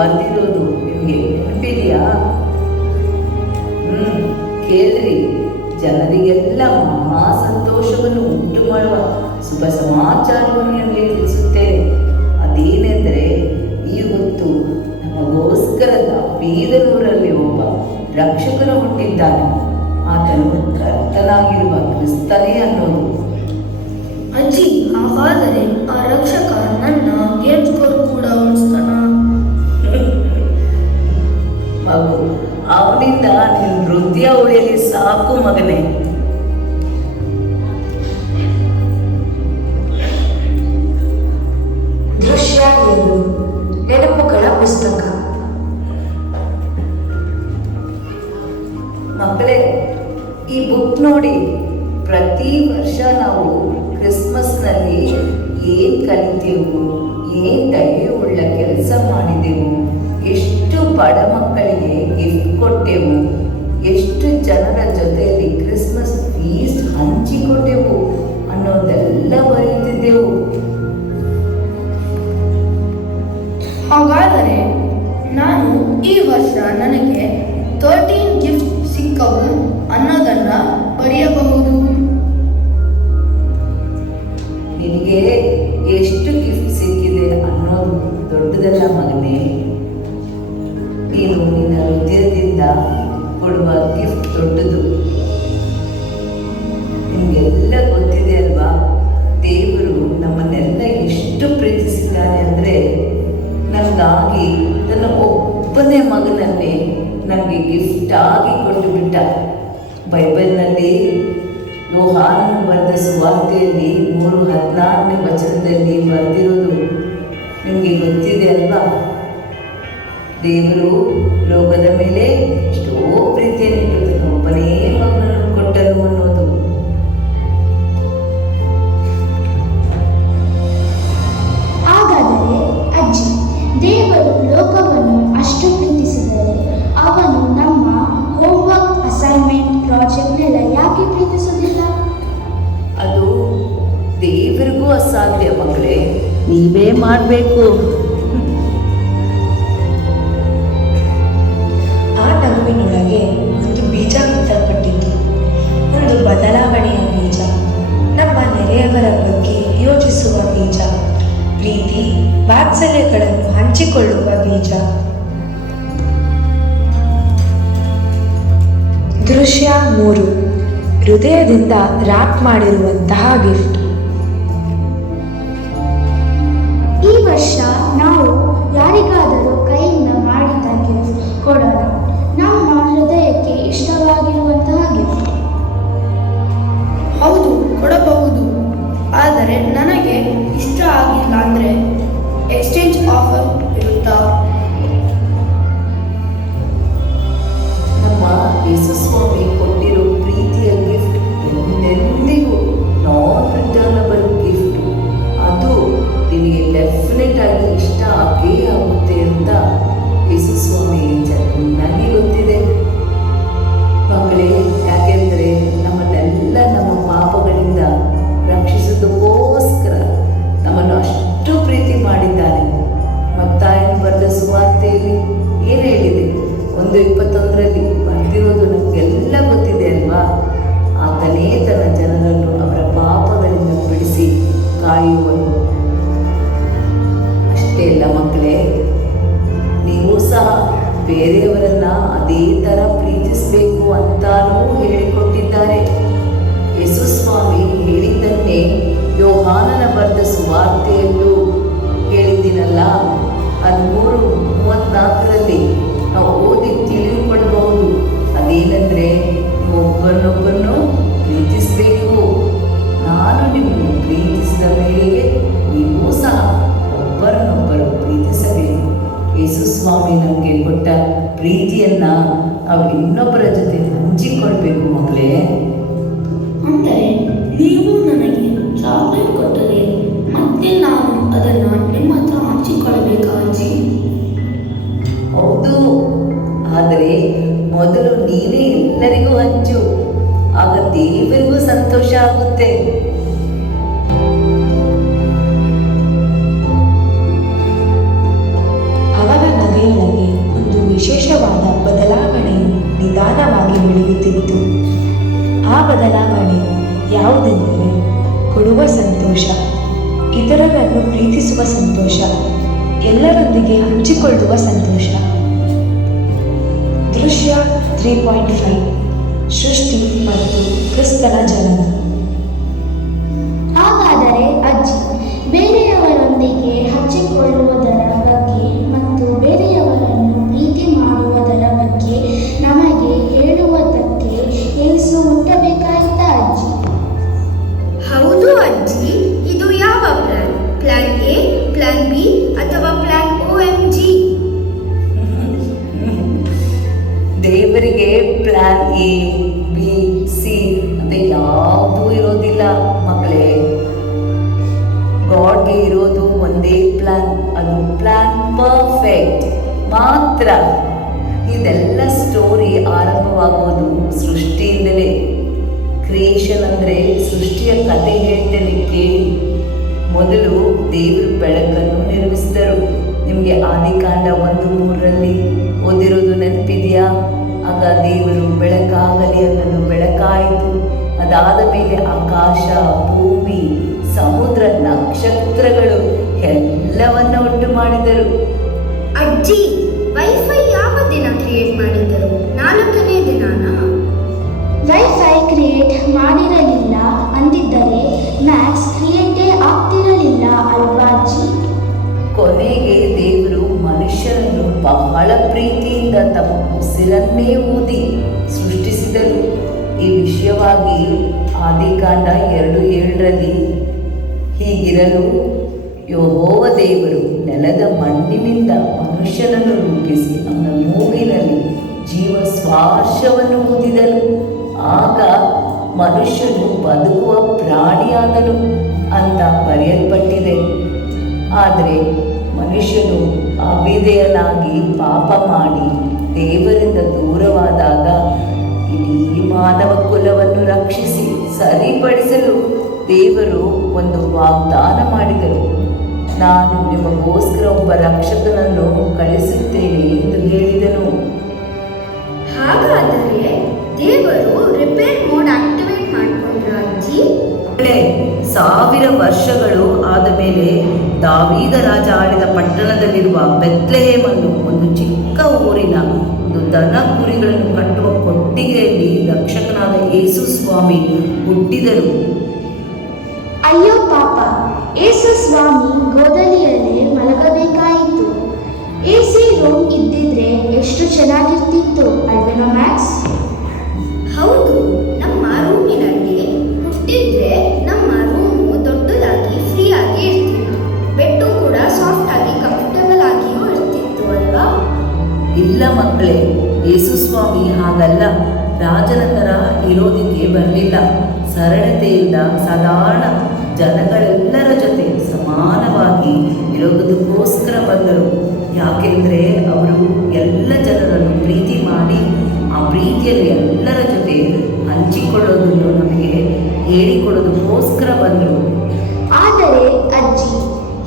ಬಂದಿರೋದು ನಿಮಗೆ ನೆನಪಿದೆಯಾ? ಕೇಳ್ರಿ, ಜನರಿಗೆಲ್ಲ ಮಹಾ ಸಂತೋಷವನ್ನು ಉಂಟು ಮಾಡುವ ಶುಭ ಸಮಾಚಾರವನ್ನು ನಿಮಗೆ ತಿಳಿಸುತ್ತೇನೆ. ಅದೇನೆಂದರೆ, ಈ ಹೊತ್ತು ನಮಗೋಸ್ಕರ ದಾವೀದನೂರಲ್ಲಿ ಒಬ್ಬ ರಕ್ಷಕನು ಹುಟ್ಟಿದ್ದಾನೆ. ಆತನು ಕರ್ತನಾಗಿರುವ ಕ್ರಿಸ್ತನೇ ಅನ್ನೋದು. ಅಜ್ಜಿ, ಹಾಗಾದರೆ ಆ ರಕ್ಷಕ ನನ್ನ ಗೇಮ್ ಸ್ಕೋರ್ ಕೂಡ ಉಳಿಸ್ತಾನ? ಮಗು, ಅವನಿಂದ ನಿನ್ನ ಹೃದಯ ಉಳಿಯಲಿ ಸಾಕು ಮಗನೇ. ದೃಶ್ಯ 2. ನೆನಪುಗಳ ಪುಸ್ತಕ. ಮಕ್ಕಳೇ, ಈ ಬುಕ್ ನೋಡಿ. ಪ್ರತಿ ವರ್ಷ ನಾವು ಕ್ರಿಸ್ಮಸ್ನಲ್ಲಿ ಏನು ಕಲಿತೆವು, ಏನು ದಯೆಯುಳ್ಳ ಕೆಲಸ ಮಾಡಿದೆವು, ಎಷ್ಟು ಬಡ ಮಕ್ಕಳಿಗೆ ಗಿಫ್ಟ್ ಕೊಟ್ಟೆವು, ಎಷ್ಟು ಜನರ ಜೊತೆಯಲ್ಲಿ ಕ್ರಿಸ್ಮಸ್ ಫೀಸ್ಟ್ ಹಂಚಿಕೊಟ್ಟೆವು ಅನ್ನೋದೆಲ್ಲ ಬರೆಯುತ್ತಿದ್ದೆವು. ಹಾಗಾದರೆ ನಾನು ಈ ವರ್ಷ ನನಗೆ 13 ಗಿಫ್ಟ್ ಸಿಕ್ಕವು ಅನ್ನೋದನ್ನ ಬರೆಯಬಹುದು. ನಿನಗೆ ಎಷ್ಟು ಗಿಫ್ಟ್ ಸಿಕ್ಕಿದೆ ಅನ್ನೋದು ದೊಡ್ಡದಲ್ಲ ಮಗನೇ. ನೀನು ನಿನ್ನ ಹೃದಯದಿಂದ ಕೊಡುವ ಗಿಫ್ಟ್ ದೊಡ್ಡದು. ನಿಮಗೆಲ್ಲ ಗೊತ್ತಿದೆ ಅಲ್ವಾ, ದೇವರು ನಮ್ಮನ್ನೆಲ್ಲ ಎಷ್ಟು ಪ್ರೀತಿಸಿದ್ದಾನೆ ಅಂದರೆ ನಮಗಾಗಿ ತನ್ನ ಒಬ್ಬನೇ ಮಗನನ್ನೇ ನಮಗೆ ಗಿಫ್ಟ್ ಆಗಿ ಕೊಟ್ಟು ಬಿಟ್ಟ. ಬೈಬಲ್ನಲ್ಲಿ ಯೋಹಾನನು ಬರೆದ ಸುವಾರ್ತೆಯಲ್ಲಿ 3:16ನೇ ವಚನದಲ್ಲಿ ಬರೆದಿರೋದು ನಿಮಗೆ ಗೊತ್ತಿದೆ ಅಲ್ವಾ? ದೇವರು ಲೋಕದ ಮೇಲೆ ಎಷ್ಟೋ ಪ್ರೀತಿಯನ್ನು ಇಟ್ಟು ಒಬ್ಬನೇ ಮಗನನ್ನು ಕೊಟ್ಟನು ಅನ್ನೋದು. ಹಾಗಾದರೆ ಅಜ್ಜಿ, ದೇವರು ಲೋಕವನ್ನು ಅಷ್ಟು ಪ್ರೀತಿಸಿದರೆ ಅವನು ನಮ್ಮ ಹೋಮ್ವರ್ಕ್, ಅಸೈನ್ಮೆಂಟ್, ಪ್ರಾಜೆಕ್ಟ್ನೆಲ್ಲ ಯಾಕೆ ಪ್ರೀತಿಸುವುದಿಲ್ಲ? ಅದು ದೇವರಿಗೂ ಅಸಾಧ್ಯ ಮಕ್ಕಳೇ, ನೀವೇ ಮಾಡಬೇಕು. ಆ ನಗುವಿನೊಳಗೆ ಒಂದು ಬೀಜ ಬಿತ್ತಲ್ಪಟ್ಟಿತ್ತು. ಒಂದು ಬದಲಾವಣೆಯ ಬೀಜ, ನಮ್ಮ ನೆರೆಯವರ ಬಗ್ಗೆ ಯೋಚಿಸುವ ಬೀಜ, ಪ್ರೀತಿ ವಾತ್ಸಲ್ಯಗಳನ್ನು ಹಂಚಿಕೊಳ್ಳುವ ಬೀಜ. ದೃಶ್ಯ 3. ಹೃದಯದಿಂದ ರ್ಯಾಪ್ ಮಾಡಿರುವಂತಹ ಗಿಫ್ಟ್. ಈ ವರ್ಷ ನಾವು ಯಾರಿಗಾದರೂ ಕೈಯಿಂದ ಮಾಡಿದ ಗಿಫ್ಟ್ ಕೊಡೋಣ. ನಮ್ಮ ಹೃದಯಕ್ಕೆ ಇಷ್ಟವಾಗಿರುವಂತಹ ಅದೇ ಥರ ಪ್ರೀತಿಸಬೇಕು ಅಂತಾನೂ ಹೇಳಿಕೊಟ್ಟಿದ್ದಾರೆ. ಯೇಸು ಸ್ವಾಮಿ ಹೇಳಿದ್ದನ್ನೇ ಯೋಹಾನನ ಬರೆದ ಸುವಾರ್ತೆಯಲ್ಲೂ ಹೇಳಿದ್ದೀನಲ್ಲ, 13:34 ನಾವು ಓದಿ ತಿಳಿದುಕೊಳ್ಳಬಹುದು. ಅದೇನೆಂದರೆ, ಒಬ್ಬರನ್ನೊಬ್ಬರನ್ನು ಪ್ರೀತಿಸಬೇಕು, ನಾನು ನಿಮ್ಮನ್ನು ಪ್ರೀತಿಸಿದ ಮೇಲೆಗೆ ನೀವು ಸಹ ಒಬ್ಬರನ್ನೊಬ್ಬರು ಪ್ರೀತಿಸಬೇಕು. ಯೇಸು ಸ್ವಾಮಿ ನಮಗೆ ಕೊಟ್ಟ ಪ್ರೀತಿಯನ್ನು ನಾವು ಇನ್ನೊಬ್ಬರ ಜೊತೆ ಹಂಚಿಕೊಳ್ಬೇಕು ಮಕ್ಕಳೇ. ಅಂದರೆ ನೀವು ನನಗೆ ಚಾಕ್ಲೇಟ್ ಕೊಟ್ಟರೆ ಮತ್ತೆ ನಾನು ಅದನ್ನು ನಿಮ್ಮ ಹತ್ರ ಹಂಚಿಕೊಳ್ಳಬೇಕಾ ಅಜ್ಜಿ? ಹೌದು, ಆದರೆ ಮೊದಲು ನೀವೇ ಎಲ್ಲರಿಗೂ ಹಂಚು, ಆಗ ದೇವರಿಗೂ ಸಂತೋಷ ಆಗುತ್ತೆ. ಅವನ ನಗೆಯೊಳಗೆ ಒಂದು ವಿಶೇಷವಾದ ಬದಲಾವಣೆಯು ನಿಧಾನವಾಗಿ ಬೆಳೆಯುತ್ತಿತ್ತು. ಆ ಬದಲಾವಣೆ ಯಾವುದೆಂದರೆ ಕೊಡುವ ಸಂತೋಷ, ಇತರರನ್ನು ಪ್ರೀತಿಸುವ ಸಂತೋಷ, ಎಲ್ಲರೊಂದಿಗೆ ಹಂಚಿಕೊಳ್ಳುವ ಸಂತೋಷ. ದೃಶ್ಯ 3.5 ಸೃಷ್ಟಿ ಮತ್ತು ಕ್ರಿಸ್ತನ ಜನನ. ಹಾಗಾದರೆ ಅಜ್ಜಿ, ಬೇರೆಯವರೊಂದಿಗೆ ಹಂಚಿಕೊಳ್ಳುವುದರ ಬಗ್ಗೆ ಮತ್ತು ಬೇರೆಯವರನ್ನು ಪ್ರೀತಿ ಮಾಡುವುದರ ಬಗ್ಗೆ ನಮಗೆ ಹೇಳುವುದಕ್ಕೆ ಯೇಸು ಹುಟ್ಟಬೇಕಾಯಿತಾ ಅಜ್ಜಿ? ಹೌದು ಅಜ್ಜಿ, ಇದು ಯಾವ plan? Plan A, plan B ಅಥವಾ ಪ್ಲಾನ್ OMG? ದೇವರಿಗೆ ಪ್ಲಾನ್ ಎ, ಬಿ, ಸಿ ಅಂತ ಯಾವುದೂ ಇರೋದಿಲ್ಲ ಮಕ್ಕಳೇ. ಗಾಡ್ಗೆ ಇರೋದು ಒಂದೇ ಪ್ಲಾನ್, ಅದು ಪ್ಲಾನ್ ಪರ್ಫೆಕ್ಟ್ ಮಾತ್ರ. ಇದೆಲ್ಲ ಸ್ಟೋರಿ ಆರಂಭವಾಗೋದು ಸೃಷ್ಟಿಯಿಂದಲೇ. ಕ್ರಿಯೇಷನ್ ಅಂದರೆ ಸೃಷ್ಟಿಯ ಕಥೆ ಹೇಳ್ತೇನೆ ಕೇಳಿ. ಮೊದಲು ದೇವರು ಬೆಳಕನ್ನು ನಿರ್ಮಿಸಿದರು. ನಿಮಗೆ ಆದಿಕಾಂಡ 1:3 ಓದಿರೋದು ನೆನಪಿದೆಯಾ? ಆಗ ದೇವರು ಬೆಳಕಾಗಲಿ ಅನ್ನಲು ಬೆಳಕಾಯಿತು. ಅದಾದ ಮೇಲೆ ಆಕಾಶ, ಭೂಮಿ, ಸಮುದ್ರ, ನಕ್ಷತ್ರಗಳು ಎಲ್ಲವನ್ನ ಒಟ್ಟು ಮಾಡಿದರು. ಅಜ್ಜಿ, ವೈಫೈ ಯಾವ ದಿನ ಕ್ರಿಯೇಟ್ ಮಾಡಿದ್ದರು? 4ನೇ ದಿನಾನಾ? ವೈಫೈ ಕ್ರಿಯೇಟ್ ಮಾಡಿರಲಿಲ್ಲ ಅಂದಿದ್ದರೆ ಮ್ಯಾಕ್ಸ್ ಕ್ರಿಯೇಟೇ ಆಗ್ತಿರಲಿಲ್ಲ ಅಲ್ವಾ ಅಜ್ಜಿ? ಕೊನೆಗೆ ದೇವರು ಮನುಷ್ಯನನ್ನು ಬಹಳ ಪ್ರೀತಿಯಿಂದ ತಮ್ಮ ಉಸಿರನ್ನೇ ಊದಿ ಸೃಷ್ಟಿಸಿದರು. ಈ ವಿಷಯವಾಗಿ ಆದಿಕಾಂಡ 2:7 ಹೀಗಿರಲು ಯೆಹೋವ ದೇವರು ನೆಲದ ಮಣ್ಣಿನಿಂದ ಮನುಷ್ಯನನ್ನು ರೂಪಿಸಿ ಅವನ ಮೂಗಿನಲ್ಲಿ ಜೀವ ಶ್ವಾಸವನ್ನು ಊದಿದನು. ಆಗ ಮನುಷ್ಯನು ಬದುಕುವ ಪ್ರಾಣಿಯಾದನು ಅಂತ ಬರೆಯಲ್ಪಟ್ಟಿದೆ. ಆದರೆ ಮನುಷ್ಯನು ಅವಿಧೇಯನಾಗಿ ಪಾಪ ಮಾಡಿ ದೇವರಿಂದ ದೂರವಾದಾಗ ಇಡೀ ಮಾನವ ಕುಲವನ್ನು ರಕ್ಷಿಸಿ ಸರಿಪಡಿಸಲು ದೇವರು ಒಂದು ವಾಗ್ದಾನ ಮಾಡಿದರು. ನಾನು ನಿಮಗೋಸ್ಕರ ಒಬ್ಬ ರಕ್ಷಕನನ್ನು ಕಳಿಸುತ್ತೇನೆ ಎಂದು ಹೇಳಿದನು. ಹಾಗಾದರೆ ದೇವರು ರಿಪೇರ್ ಮೋಡ್ ಆಕ್ಟಿವೇಟ್ ಮಾಡಿಕೊಂಡ್ರ ಅಜ್ಜಿ? 1000 ವರ್ಷಗಳು ಆದ ಮೇಲೆ ದಾವೀದ ರಾಜ ಆಳಿದ ಪಟ್ಟಣದಲ್ಲಿರುವ ಬೆತ್ಲೆಹೇಮನ್ನು ಒಂದು ಚಿಕ್ಕ ಊರಿನ ಒಂದು ದನ ಕುರಿಗಳನ್ನು ಕಟ್ಟುವ ಕೊಟ್ಟಿಗೆಯಲ್ಲಿ ರಕ್ಷಕನಾದ ಯೇಸು ಸ್ವಾಮಿ ಹುಟ್ಟಿದರು. ಅಯ್ಯೋ ಪಾಪ, ಯೇಸು ಸ್ವಾಮಿ ಗೋದಲಿಯಲ್ಲೇ ಮಲಗಬೇಕಾಯಿತು. AC ರೂಮ್ ಇದ್ದಿದ್ರೆ ಎಷ್ಟು ಚೆನ್ನಾಗಿರ್ತಿತ್ತು ಅಲ್ವೇನೋ ಮ್ಯಾಕ್ಸ್? ಹೌದು, ನಮ್ಮ ರೂಮಿನಲ್ಲಿ ಹುಟ್ಟಿದ್ರೆ ನಮ್ಮ ರೂಮು ದೊಡ್ಡದಾಗಿ ಫ್ರೀ ಆಗಿ ಇರ್ತಿತ್ತು. ಬೆಡ್ಡು ಕೂಡ ಸಾಫ್ಟ್ ಆಗಿ ಕಂಫರ್ಟಬಲ್ ಆಗಿಯೂ ಇರ್ತಿತ್ತು ಅಲ್ವಾ? ಇಲ್ಲ ಮಕ್ಕಳೇ, ಯೇಸು ಸ್ವಾಮಿ ಹಾಗಲ್ಲ. ರಾಜನ ಥರ ಇರೋದಕ್ಕೆ ಬರಲಿಲ್ಲ. ಸರಳತೆಯಿಂದ ಸಾಧಾರಣ ಜನಗಳೆಲ್ಲರ ಜೊತೆ ಸಮಾನವಾಗಿ ಇರೋದಕ್ಕೋಸ್ಕರ ಬಂದರು. ಯಾಕೆಂದರೆ ಅವರು ಎಲ್ಲ ಜನರನ್ನು ಪ್ರೀತಿ ಮಾಡಿ ಆ ಪ್ರೀತಿಯನ್ನು ಎಲ್ಲರ ಜೊತೆ ಹಂಚಿಕೊಳ್ಳೋದನ್ನು ನಮಗೆ ಹೇಳಿಕೊಡೋದಕ್ಕೋಸ್ಕರ ಬಂದರು. ಆದರೆ ಅಜ್ಜಿ,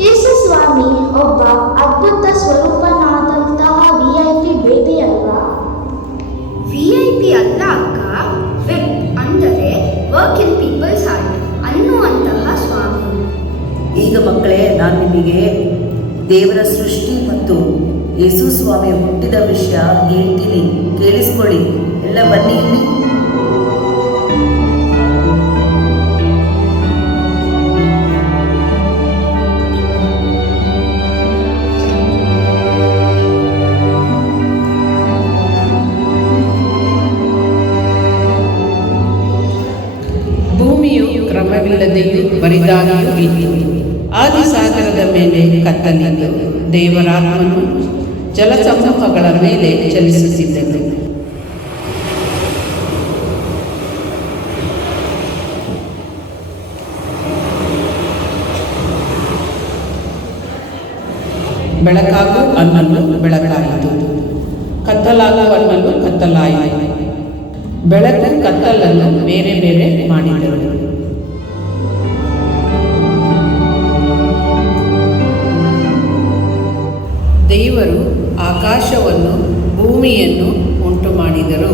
ಯೇಸು ಸ್ವಾಮಿ ಒಬ್ಬ ಅದ್ಭುತ ಸ್ವರೂಪನಾದಂತಹ VIP ಬೇಬಿ ಅಲ್ವಾ? VIP ಅಲ್ಲ ಅಕ್ಕ, ವಿಪ್ ಅಂದರೆ ವರ್ಕ್ ಇನ್ ಪೀಪಲ್ಸ್ ಹಾರ್ಟ್ ಅನ್ನುವಂತಹ ಸ್ವಾಮಿ. ಈಗ ಮಕ್ಕಳೇ, ನಾನು ನಿಮಗೆ ದೇವರ ಸೃಷ್ಟಿ ಮತ್ತು ಯೇಸು ಸ್ವಾಮಿ ಹುಟ್ಟಿದ ವಿಷಯ ಹೇಳ್ತೀನಿ, ಕೇಳಿಸ್ಕೊಳ್ಳಿ. ಎಲ್ಲ ಬನ್ನಿ ಇಲ್ಲಿ. ಭೂಮಿಯು ಕ್ರಮವಿಲ್ಲದೆಯೂ ಬರಿದಾಗಿಯೂ ಇತ್ತು. ಆದಿಸಾಗರದ ಮೇಲೆ ಕತ್ತಲಿದ್ದು ದೇವರಾತ್ಮನು ಜಲಸಮೂಹಗಳ ಮೇಲೆ ಚಲಿಸುತ್ತಿದ್ದನು. ಬೆಳಕಾಗು ಅನ್ನಲು ಬೆಳಕಾಯಿತು, ಕತ್ತಲಾಗು ಅನ್ನಲು ಕತ್ತಲಾಯಿತು. ಬೆಳಕು ಕತ್ತಲನ್ನು ಬೇರೆ ಬೇರೆ ಮಾಡಿದರು. ದೇವರು ಆಕಾಶವನ್ನು ಭೂಮಿಯನ್ನು ಉಂಟು ಮಾಡಿದರು.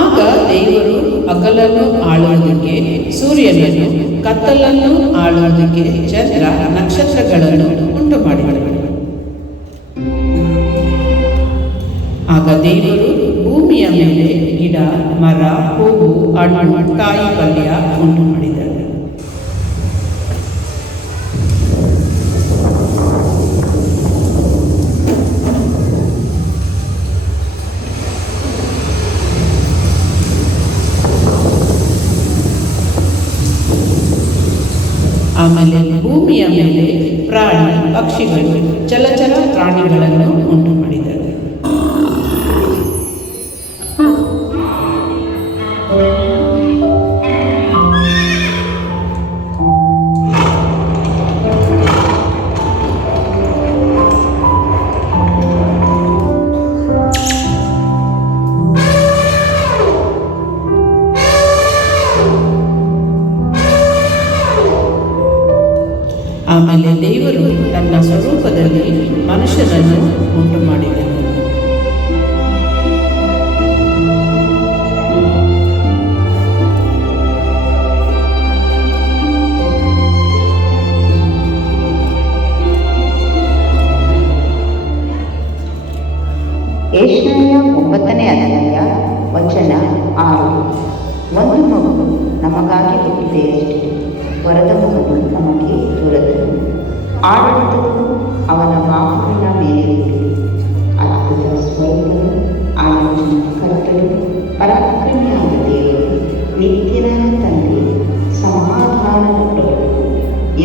ಆಗ ದೇವರು ಹಗಲನ್ನು ಆಳುವುದಕ್ಕೆ ಸೂರ್ಯನನ್ನು, ಕತ್ತಲನ್ನು ಆಳುವುದಕ್ಕೆ ಚಂದ್ರ, ನಕ್ಷತ್ರಗಳನ್ನು ಉಂಟು ಮಾಡಿದರು. ಆಗ ದೇವರು ಭೂಮಿಯ ಮೇಲೆ ಗಿಡ, ಮರ, ಹೂವು, ಹಣ್ಣು, ಕಾಯಿ ಪಲ್ಯ ಉಂಟು ಮಾಡಿದರು. ಆಮೇಲೆ ಭೂಮಿಯ ಮೇಲೆ ಪ್ರಾಣಿ, ಪಕ್ಷಿಗಳು, ಜಲಚರ ಪ್ರಾಣಿಗಳನ್ನು ಉಂಟು ಮಾಡಿದರು. ಆಮೇಲೆ ದೇವರು ತನ್ನ ಸ್ವರೂಪದಲ್ಲಿ ಮನುಷ್ಯರನ್ನು ಉಂಟು ಮಾಡಿದನು. ಏಷಾಯ 9ನೇ ಅಧ್ಯಾಯ ವಚನ 6. ಒಂದು ಮಗು ನಮಗಾಗಿ ಹುಟ್ಟಿದೆಯಷ್ಟೇ, ವರದ ಮಗು ನಮಗೆ ದೊರೆತನು. ಆಡಳಿತವು ಅವನ ಬಾಹುವಿನ ಮೇಲೆ ಇತ್ತು. ಅದ್ಭುತ ಸ್ವರೂಪನು, ಆಲೋಚನಾ ಕರ್ತನು, ಪರಾಕ್ರಮಿಯಾದ ದೇವರು, ನಿತ್ಯನಾದ ತಂದೆ, ಸಮಾಧಾನದ ಪ್ರಭು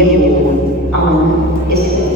ಎಂಬುದು ಅವನ ಹೆಸರು.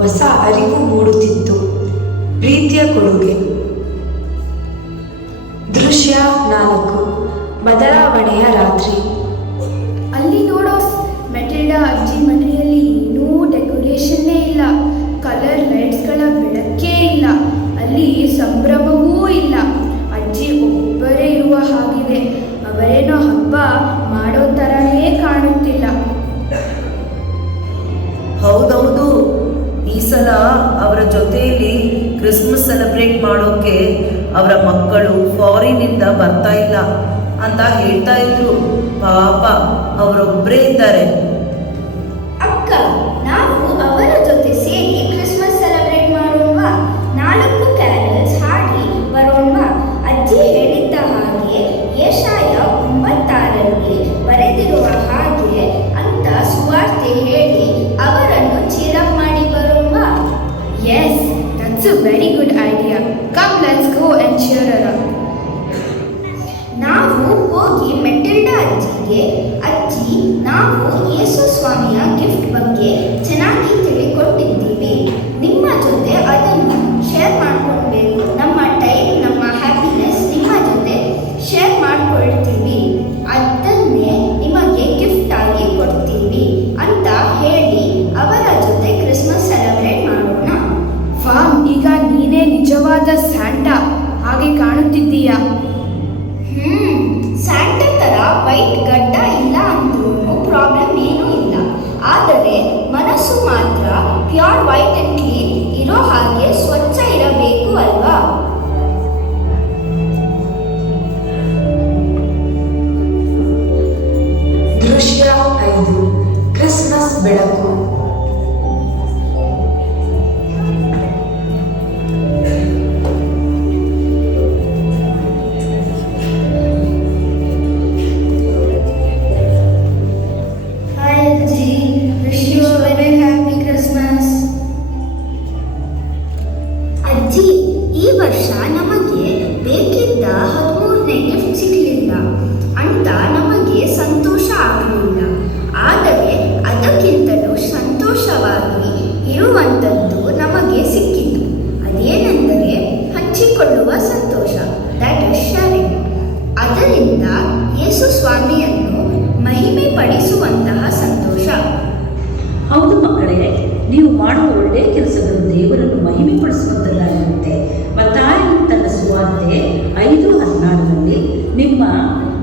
ಹೊಸ ಅರಿವು ಮೂಡುತ್ತಿತ್ತು. ಪ್ರೀತಿಯ ಕೊಡುಗೆ. ದೃಶ್ಯ 4. ಬದಲಾವಣೆಯ ರಾತ್ರಿ. ಅಲ್ಲಿ ನೋಡೋ, ಮೆಟಿಲ್ಡಾ ಅಜ್ಜಿ ಮನೆಯಲ್ಲಿ ಏನೂ ಡೆಕೋರೇಷನ್ನೇ ಇಲ್ಲ, ಕಲರ್ ಲೈಟ್ಸ್ಗಳ ಬೆಳಕೇ ಇಲ್ಲ, ಅಲ್ಲಿ ಸಂಭ್ರಮವೂ ಇಲ್ಲ. ಅಜ್ಜಿ ಒಬ್ಬರೇ ಇರುವ ಹಾಗಿದೆ. ಅವರೇನೋ ಹಬ್ಬ ಮಾಡೋ ಥರನೇ ಕಾಣುತ್ತಿಲ್ಲ. ಹೌದೌದು, ಈ ಸಲ ಅವರ ಜೊತೆಯಲ್ಲಿ ಕ್ರಿಸ್ಮಸ್ ಸೆಲೆಬ್ರೇಟ್ ಮಾಡೋಕೆ ಅವರ ಮಕ್ಕಳು ಫಾರಿನಿಂದ ಬರ್ತಾ ಇಲ್ಲ ಅಂತ ಹೇಳ್ತಾ ಇದ್ರು. ಪಾಪ, ಅವರೊಬ್ಬರೇ ಇದ್ದಾರೆ. ಅಕ್ಕ, ನಾವು ಅವರ ಜೊತೆ ಸೇರಿ ಕ್ರಿಸ್ಮಸ್ ಸೆಲೆಬ್ರೇಟ್ ಮಾಡೋಣವಾ? 4 ಕ್ಯಾರಲ್ಸ್ ಹಾಡಿ ಬರೋಣವಾ? ಅಜ್ಜಿ ಹೇಳಿದ್ದ ಹಾಗೆ ಯೆಶಾಯ 9:6ರಲ್ಲಿ ಬರೆದಿರುವ ಹಾಗೆ ಅಂತ ಸುವಾರ್ತೆ ಹೇಳಿ ಅವರನ್ನು ಚೀರಪ್ ಮಾಡಿ ಬರೋಣವಾ? Yes, that's a very good idea. Come, let's go and cheer her up. ನಾವು ಹೋಗಿ ಮೆಟಿಲ್ಡಾ ಅಜ್ಜಿಗೆ, ಅಜ್ಜಿ, ನಾವು ಯೇಸು ಸ್ವಾಮಿಯ ಗಿಫ್ಟ್ ಬಗ್ಗೆ ಚೆನ್ನಾಗಿ ತಿಳಿಕೊಟ್ಟಿದ್ದೀವಿ, ನಿಮ್ಮ ಜೊತೆ ಅದನ್ನು ಶೇರ್ ಮಾಡ್ಕೊಳ್ಬೇಕು, ನಮ್ಮ ಟೈಮ್, ನಮ್ಮ ಹ್ಯಾಪಿನೆಸ್ ನಿಮ್ಮ ಜೊತೆ ಶೇರ್ ಮಾಡ್ಕೊಳ್ತೀವಿ, ಅದನ್ನೇ ನಿಮಗೆ ಗಿಫ್ಟ್ ಆಗಿ ಕೊಡ್ತೀವಿ ಅಂತ ಹೇಳಿ ಅವರ ಜೊತೆ ಕ್ರಿಸ್ಮಸ್ ಸೆಲೆಬ್ರೇಟ್ ಮಾಡೋಣ. ಫಾಮ್, ಈಗ ನೀನೇ ನಿಜವಾದ ಸ್ಯಾಂಟಾ ಹಾಗೆ ಕಾಣುತ್ತಿದ್ದೀಯಾ? ಸ್ಯಾಂಟಾ ಥರ ವೈಟ್ ಗಡ್ಡ ಇಲ್ಲ ಅಂದ್ರೂ ಪ್ರಾಬ್ಲಮ್ ಏನೂ ಇಲ್ಲ, ಆದರೆ ಮನಸ್ಸು ಮಾತ್ರ ಪ್ಯೂರ್ ವೈಟ್ ಅಂಡ್ ಕ್ಲೀನ್ ಇರೋ ಹಾಗೆ ಸ್ವಚ್ಛ ಇರಬೇಕು ಅಲ್ವಾ? ದೃಶ್ಯ 5. ಕ್ರಿಸ್ಮಸ್ ಬೆಳಕು. ಅಜ್ಜಿ, ಈ ವರ್ಷ ನಮಗೆ ಬೇಕಿದ್ದ 13ನೇ ಗಿಫ್ಟ್ ಸಿಗಲಿಲ್ಲ ಅಂತ ನಮಗೆ ಸಂತೋಷ ಆಗಲಿಲ್ಲ, ಆದರೆ ಅದಕ್ಕಿಂತಲೂ ಸಂತೋಷವಾಗಿ ಇರುವಂಥದ್ದು ನಮಗೆ ಸಿಕ್ಕಿತು. ಅದೇನೆಂದರೆ ಹಂಚಿಕೊಳ್ಳುವ ಸಂತೋಷ, ದಟ್ ಇಸ್ ಶೇರಿಂಗ್. ಅದರಿಂದ ಯೇಸು ಸ್ವಾಮಿಯನ್ನು ಮಹಿಮೆ ಪಡಿಸುವಂತಹ ಸಂತೋಷ. ಹೌದು ಮಕ್ಕಳೇ, ನೀವು ಮಾಡುವ ಒಳ್ಳೆಯ ಕೆಲಸಗಳು ದೇವರನ್ನು ಮಹಿಮೆ ಪಡಿಸುವಂಥದ್ದಾಗಿರುತ್ತೆ. ಮತ್ತಾಯನು ತನ್ನ ಸುವಾರ್ತೆ 5:16ರಲ್ಲಿ ನಿಮ್ಮ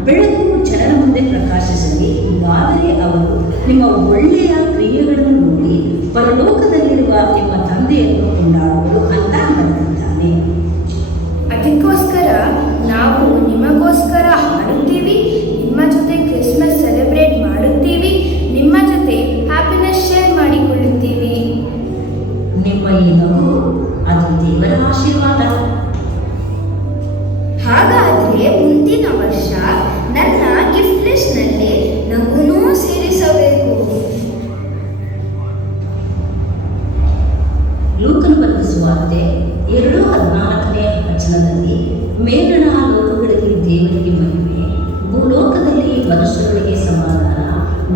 ಬೆಳಕು ಜನರ ಮುಂದೆ ಪ್ರಕಾಶಿಸಲಿ, ಹೀಗಾದರೆ ಅವರು ನಿಮ್ಮ ಒಳ್ಳೆಯ ಕ್ರಿಯೆಗಳನ್ನು ನೋಡಿ ಪರಲೋಕದಲ್ಲಿರುವ ನಿಮ್ಮ ತಂದೆಯನ್ನು ಕೊಂಡಾಡುವರು ಅಂತ ಬರೆದಿದ್ದಾನೆ. ಅದಕ್ಕೋಸ್ಕರ ನಾವು ನಿಮಗೋಸ್ಕರ ಹಾಡುತ್ತೀವಿ, ನಿಮ್ಮ ಜೊತೆ ಕ್ರಿಸ್ಮಸ್ ಸೆಲೆಬ್ರೇಟ್ ಮಾಡುತ್ತೀವಿ, ನಿಮ್ಮ ಜೊತೆ ಹ್ಯಾಪಿನೆಸ್ ಶೇರ್ ಮಾಡಿಕೊಳ್ಳುತ್ತೀವಿ. ನಿಮ್ಮ ಈ ನಗು ಅದು ದೇವರ ಆಶೀರ್ವಾದ. ಹಾಗಾದರೆ ಮುಂದಿನ ವರ್ಷ ನನ್ನ ಗಿಫ್ಟ್ ಲಿಸ್ಟ್ನಲ್ಲಿ ನಗುನೂ ಸೇರಿಸಬೇಕು. ಲೂಕನ ಬರೆದ ಸುವಾರ್ತೆ 2:14ನೇ ವಚನದಲ್ಲಿ, ಮೇಲಣ ಲೋಕಗಳಲ್ಲಿ ದೇವರಿಗೆ ಮಹಿಮೆ, ಭೂಲೋಕದಲ್ಲಿ ಮನುಷ್ಯರಿಗೆ ಸಮಾಧಾನ,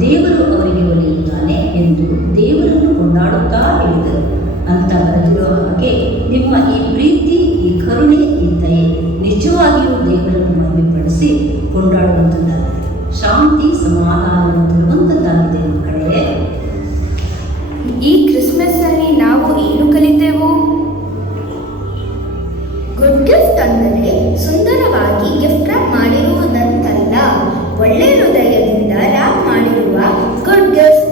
ದೇವರು ಅವರಿಗೆ ಒಲಿಯುತ್ತಾನೆ ಎಂದು ದೇವರನ್ನು ಕೊಂಡಾಡುತ್ತಾ ಹೇಳಿದರು ಅಂತ ಬರೆದಿರೋ ಹಾಗೆ ನಿಮ್ಮ ಈ ಪ್ರೀತಿ, ಈ ಕರುಣೆ, ಈ ದಯೆ ನಿಜವಾಗಿಯೂ ದೇವರನ್ನು ಮಹಿಮೆಪಡಿಸಿ ಕೊಂಡಾಡುವಂಥದ್ದಾಗಿದೆ. ಶಾಂತಿ ಸಮಾಧಾನವನ್ನು ತರುವಂಥದ್ದಾಗಿದೆ ಮಕ್ಕಳೇ. ಈ ಕ್ರಿಸ್ಮಸ್ನಲ್ಲಿ ನಾವು ಏನು ಕಲಿತೆವು? ಗುಡ್ ಗಿಫ್ಟ್ ಅಂದರೆ ಸುಂದರವಾಗಿ ಗಿಫ್ಟ್ ರ್ಯಾಪ್ ಮಾಡಿರುವುದಂತಲ್ಲ, ಒಳ್ಳೆ ಹೃದಯದಿಂದ ರ್ಯಾಪ್ ಮಾಡಿರುವ ಗುಡ್ ಗಿಫ್ಟ್.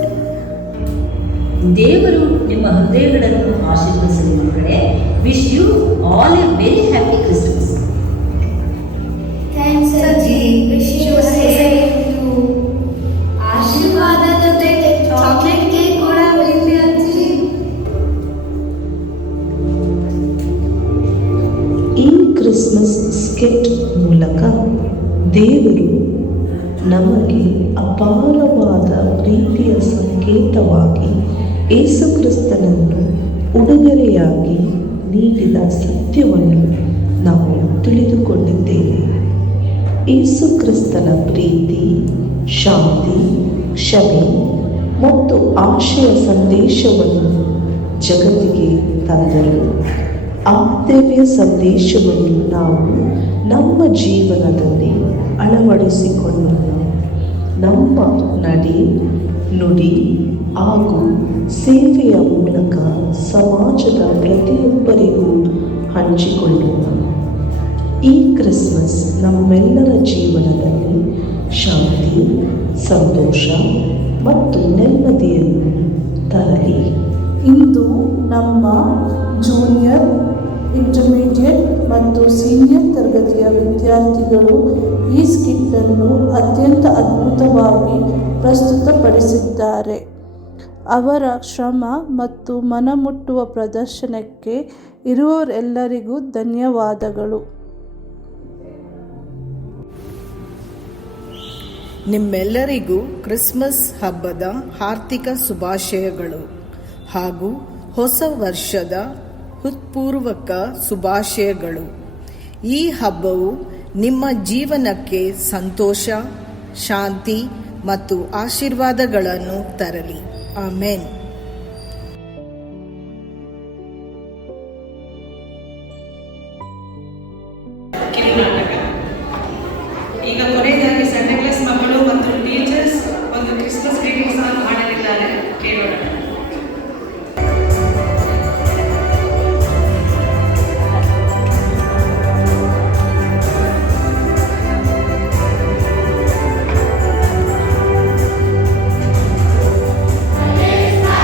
ದೇವರು ನಿಮ್ಮ ಹೃದಯಗಳನ್ನು ಆಶೀರ್ವದಿಸಲಿ ಮಕ್ಕಳೇ. Wish you all a very happy Christmas. Thanks ಅಜ್ಜಿ. Wish you same to. ಆಶೀರ್ವಾದ ಜೊತೆ ಚಾಕ್ಲೇಟ್ ಕೇಕ್ ಕೂಡ ಬರಲಿ ಅಜ್ಜಿ. ಈ ಕ್ರಿಸ್ಮಸ್ ಸ್ಕಿಟ್ ಮೂಲಕ ದೇವರು ನಮಗೆ ಅಪಾರವಾದ ಪ್ರೀತಿಯ ಸಂಕೇತವಾಗಿ ಯೇಸುಕ್ರಿಸ್ತನನ್ನು ಉಡುಗೊರೆಯಾಗಿ ನೀಡಿದ ಸತ್ಯವನ್ನು ನಾವು ತಿಳಿದುಕೊಂಡಿದ್ದೇವೆ. ಯೇಸುಕ್ರಿಸ್ತನ ಪ್ರೀತಿ, ಶಾಂತಿ, ಕ್ಷಮೆ ಮತ್ತು ಆಶಯ ಸಂದೇಶವನ್ನು ಜಗತ್ತಿಗೆ ತಂದರು. ಆ ದಿವ್ಯ ಸಂದೇಶವನ್ನು ನಾವು ನಮ್ಮ ಜೀವನದಲ್ಲಿ ಅಳವಡಿಸಿಕೊಳ್ಳೋಣ. ನಮ್ಮ ನಡೆ, ನುಡಿ ಹಾಗೂ ಸೇವೆಯ ಮೂಲಕ ಸಮಾಜದ ಪ್ರತಿಯೊಬ್ಬರಿಗೂ ಹಂಚಿಕೊಳ್ಳೋಣ. ಈ ಕ್ರಿಸ್ಮಸ್ ನಮ್ಮೆಲ್ಲರ ಜೀವನದಲ್ಲಿ ಶಾಂತಿ, ಸಂತೋಷ ಮತ್ತು ನೆಮ್ಮದಿಯನ್ನು ತರಲಿ. ಇಂದು ನಮ್ಮ ಜೂನಿಯರ್, ಇಂಟರ್ಮೀಡಿಯೇಟ್ ಮತ್ತು ಸೀನಿಯರ್ ತರಗತಿಯ ವಿದ್ಯಾರ್ಥಿಗಳು ಈ ಸ್ಕಿಟ್ಟನ್ನು ಅತ್ಯಂತ ಅದ್ಭುತವಾಗಿ ಪ್ರಸ್ತುತಪಡಿಸಿದ್ದಾರೆ. ಅವರ ಶ್ರಮ ಮತ್ತು ಮನಮುಟ್ಟುವ ಪ್ರದರ್ಶನಕ್ಕೆ ಇರುವವರೆಲ್ಲರಿಗೂ ಧನ್ಯವಾದಗಳು. ನಿಮ್ಮೆಲ್ಲರಿಗೂ ಕ್ರಿಸ್ಮಸ್ ಹಬ್ಬದ ಹಾರ್ದಿಕ ಶುಭಾಶಯಗಳು ಹಾಗೂ ಹೊಸ ವರ್ಷದ ಹೃತ್ಪೂರ್ವಕ ಶುಭಾಶಯಗಳು. ಈ ಹಬ್ಬವು ನಿಮ್ಮ ಜೀವನಕ್ಕೆ ಸಂತೋಷ, ಶಾಂತಿ ಮತ್ತು ಆಶೀರ್ವಾದಗಳನ್ನು ತರಲಿ. ಆಮೆನ್. ಈಗ ಕೊನೆಯದಾಗಿ ಸಂಡೇ ಕ್ಲಾಸ್ ಮಕ್ಕಳು ಮತ್ತು ಟೀಚರ್ಸ್ ಒಂದು ಕ್ರಿಸ್ಮಸ್ ಗ್ರೀಟಿಂಗ್ ಸಾಂಗ್ ಹಾಡಲಿದ್ದಾರೆ, ಕೇಳೋಣ. Christmas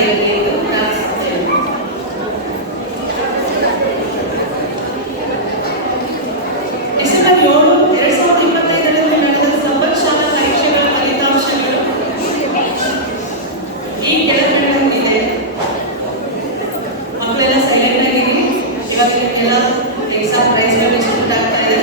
ಇರಲಿ ಎಂದು ಪ್ರಾರ್ಥಿಸುತ್ತೇವೆ. ಡಿಸೆಂಬರ್ 7, 2025ರಲ್ಲಿ ನಡೆದ ಸಂವತ್ಸರ ಪರೀಕ್ಷೆಗಳ ಫಲಿತಾಂಶಗಳು ಈ ಕೆಳಕಂಡಂತಿದೆ. ಮಕ್ಕಳೆಲ್ಲ ಸೈಲೆಂಟ್ ಆಗಿರಿ. ಇವಾಗ ಎಲ್ಲ ಎಕ್ಸಾಮ್ ಪ್ರೈಸ್ಗಳು ಡಿಸ್ಟ್ರಿಬ್ಯೂಟ್ ಆಗ್ತಾ ಇದೆ.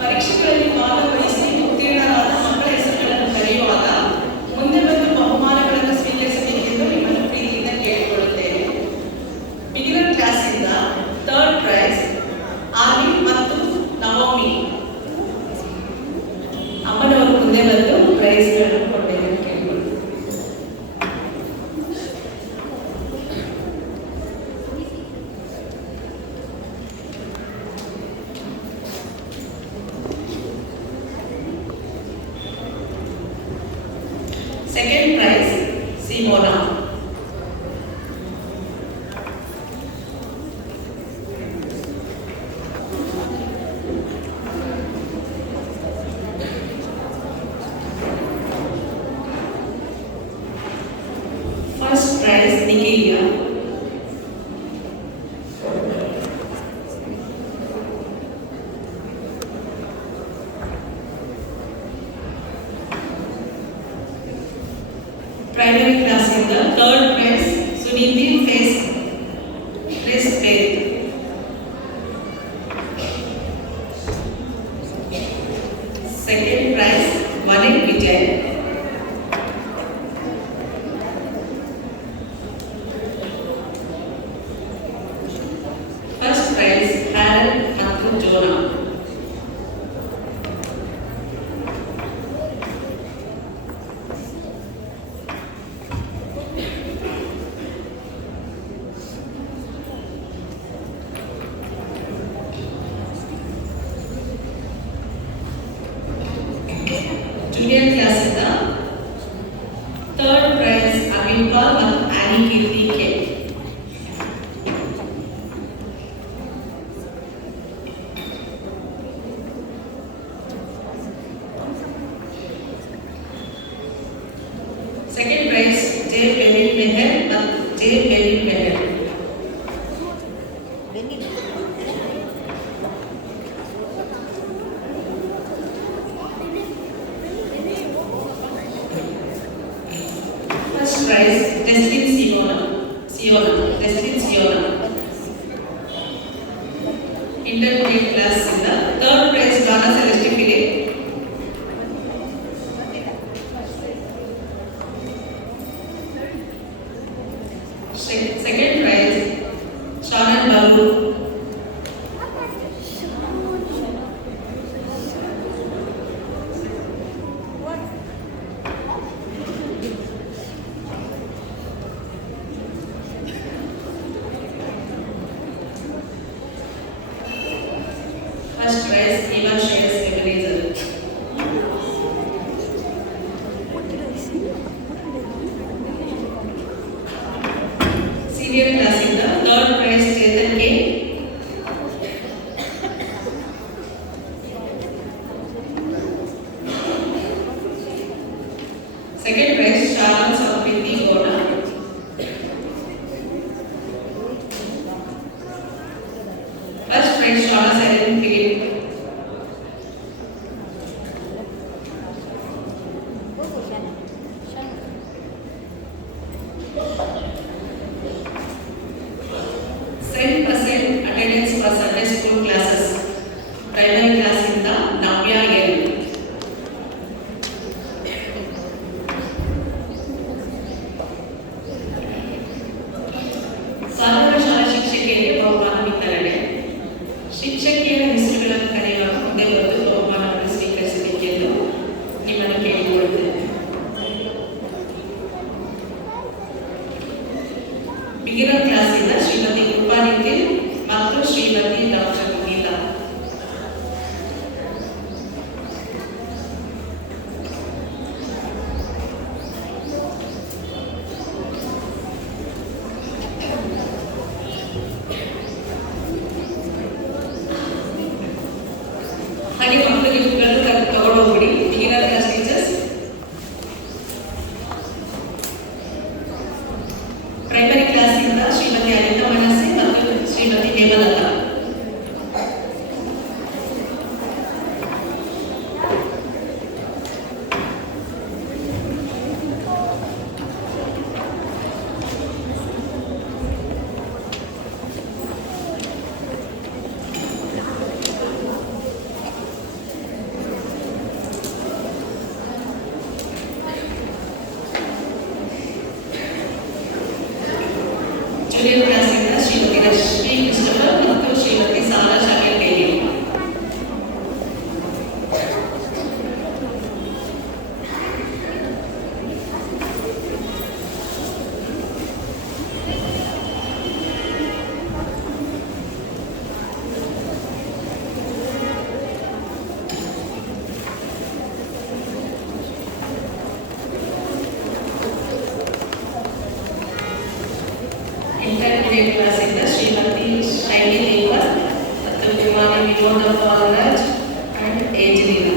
ಪರೀಕ್ಷೆಗಳಲ್ಲಿ ಭಾಗವಹಿಸಿ ಉತ್ತೀರ್ಣರಾದ ಮಕ್ಕಳ ಹೆಸರುಗಳನ್ನು ಕರೆಯುವಾಗ ಮುಂದೆ ಬಂದು ಬಹುಮಾನಗಳನ್ನು ಸ್ವೀಕರಿಸಬೇಕೆಂದು ನಿಮ್ಮನ್ನು ಪ್ರೀತಿಯಿಂದ ಕೇಳಿಕೊಳ್ಳುತ್ತೇವೆ. ಬಿಗಿನರ್ ಕ್ಲಾಸಿಂದ 3rd ಪ್ರೈಸ್ ಆರ್ವಿ ಮತ್ತು ನವೋಮಿ. ಅಮ್ಮನವರು ಮುಂದೆ ಬಂದು ಪ್ರೈಸ್ಗಳನ್ನು ಕೊಡಬೇಕೆಂದು ಕೇಳಿಕೊಳ್ಳುತ್ತೇವೆ. Second prize, Simona. First prize, Nigeria. Primary class in the 3rd prize, Suniti Face Faith. Second prize, Manik Vijay. First prize, Harold Mathu Jonah. Junior class in the 3rd prize, Avilpa and Annie Kirti K. Second prize, J. Benin Meher and J. Benin Meher. First prize, Destin Siona. Intermediate class in the 3rd prize, Dana Celeste Philip. Second prize, Shannon Babu. First prize, Eva Shayas Ebenezer. Senior class in the 3rd prize, Chetan K. Second prize, Sharon Sampriti Gona. First prize, Shana Seren Philip. Attendance for Sunday school classes. Primary class in the Navya L. ಸಾಗರ ಶಾಲಾ ಶಿಕ್ಷಕಿಯರಿಗೆ ಬಹುಮಾನ ವಿತರಣೆ. ಶಿಕ್ಷಕಿಯರ ಹೆಸರುಗಳನ್ನು ಕರೆಯುವ ಮುಂದೆ ಬಂದು ಬಹುಮಾನವನ್ನು ಸ್ವೀಕರಿಸಬೇಕೆಂದು ನಿಮ್ಮನ್ನು ಕೇಳಿಕೊಳ್ಳುತ್ತೇನೆ. ಬಿಗಿನರ್ ಕ್ಲಾಸಿಂದ ಶ್ರೀಮತಿ ಕೃಪಾನಿತ್ಯ ಮತ್ತು ಶ್ರೀಮತಿ ಡಾಕ್ಟರ್ ಗೀತಾ. ಹಾಗೆ ಮಕ್ಕಳು ಗಿಫ್ಟ್ಗಳನ್ನು ತಗೊಂಡು ಹೋಗ್ಬಿಡಿ. ಈಗಿನ ಕ್ಲಾಸ್ ಟೀಚರ್ಸ್ ಪ್ರೈಮರಿ ಕ್ಲಾಸಿಂದ ಶ್ರೀಮತಿ ಅನಿತಾ ಮನಸ್ಸೆ ಮತ್ತು ಶ್ರೀಮತಿ ಹೇಮಲತಾ. ಜೂನಿಯರ್ ಕ್ಲಾಸಿಂದ ಶ್ರೀಮತಿ ರಶ್ಮಿ ಕ್ರಿಸ್ಟೋಫರ್ ಮತ್ತು ಶ್ರೀಮತಿ ಸಾರಾ ಶಾಕಿರ್ ಡೇಲಿ. ಇಂಟರ್ಮೀಡಿಯೇಟ್ ಕ್ಲಾಸಿಂದ ಶ್ರೀಮತಿ ಶೈಲಿ ದೇವರ್ ಮತ್ತು ಕುಮಾರಿ ವಿನೋದ ಬಾಲರಾಜ್ ಅಂಡ್ ಏಂಜಲಿನಾ.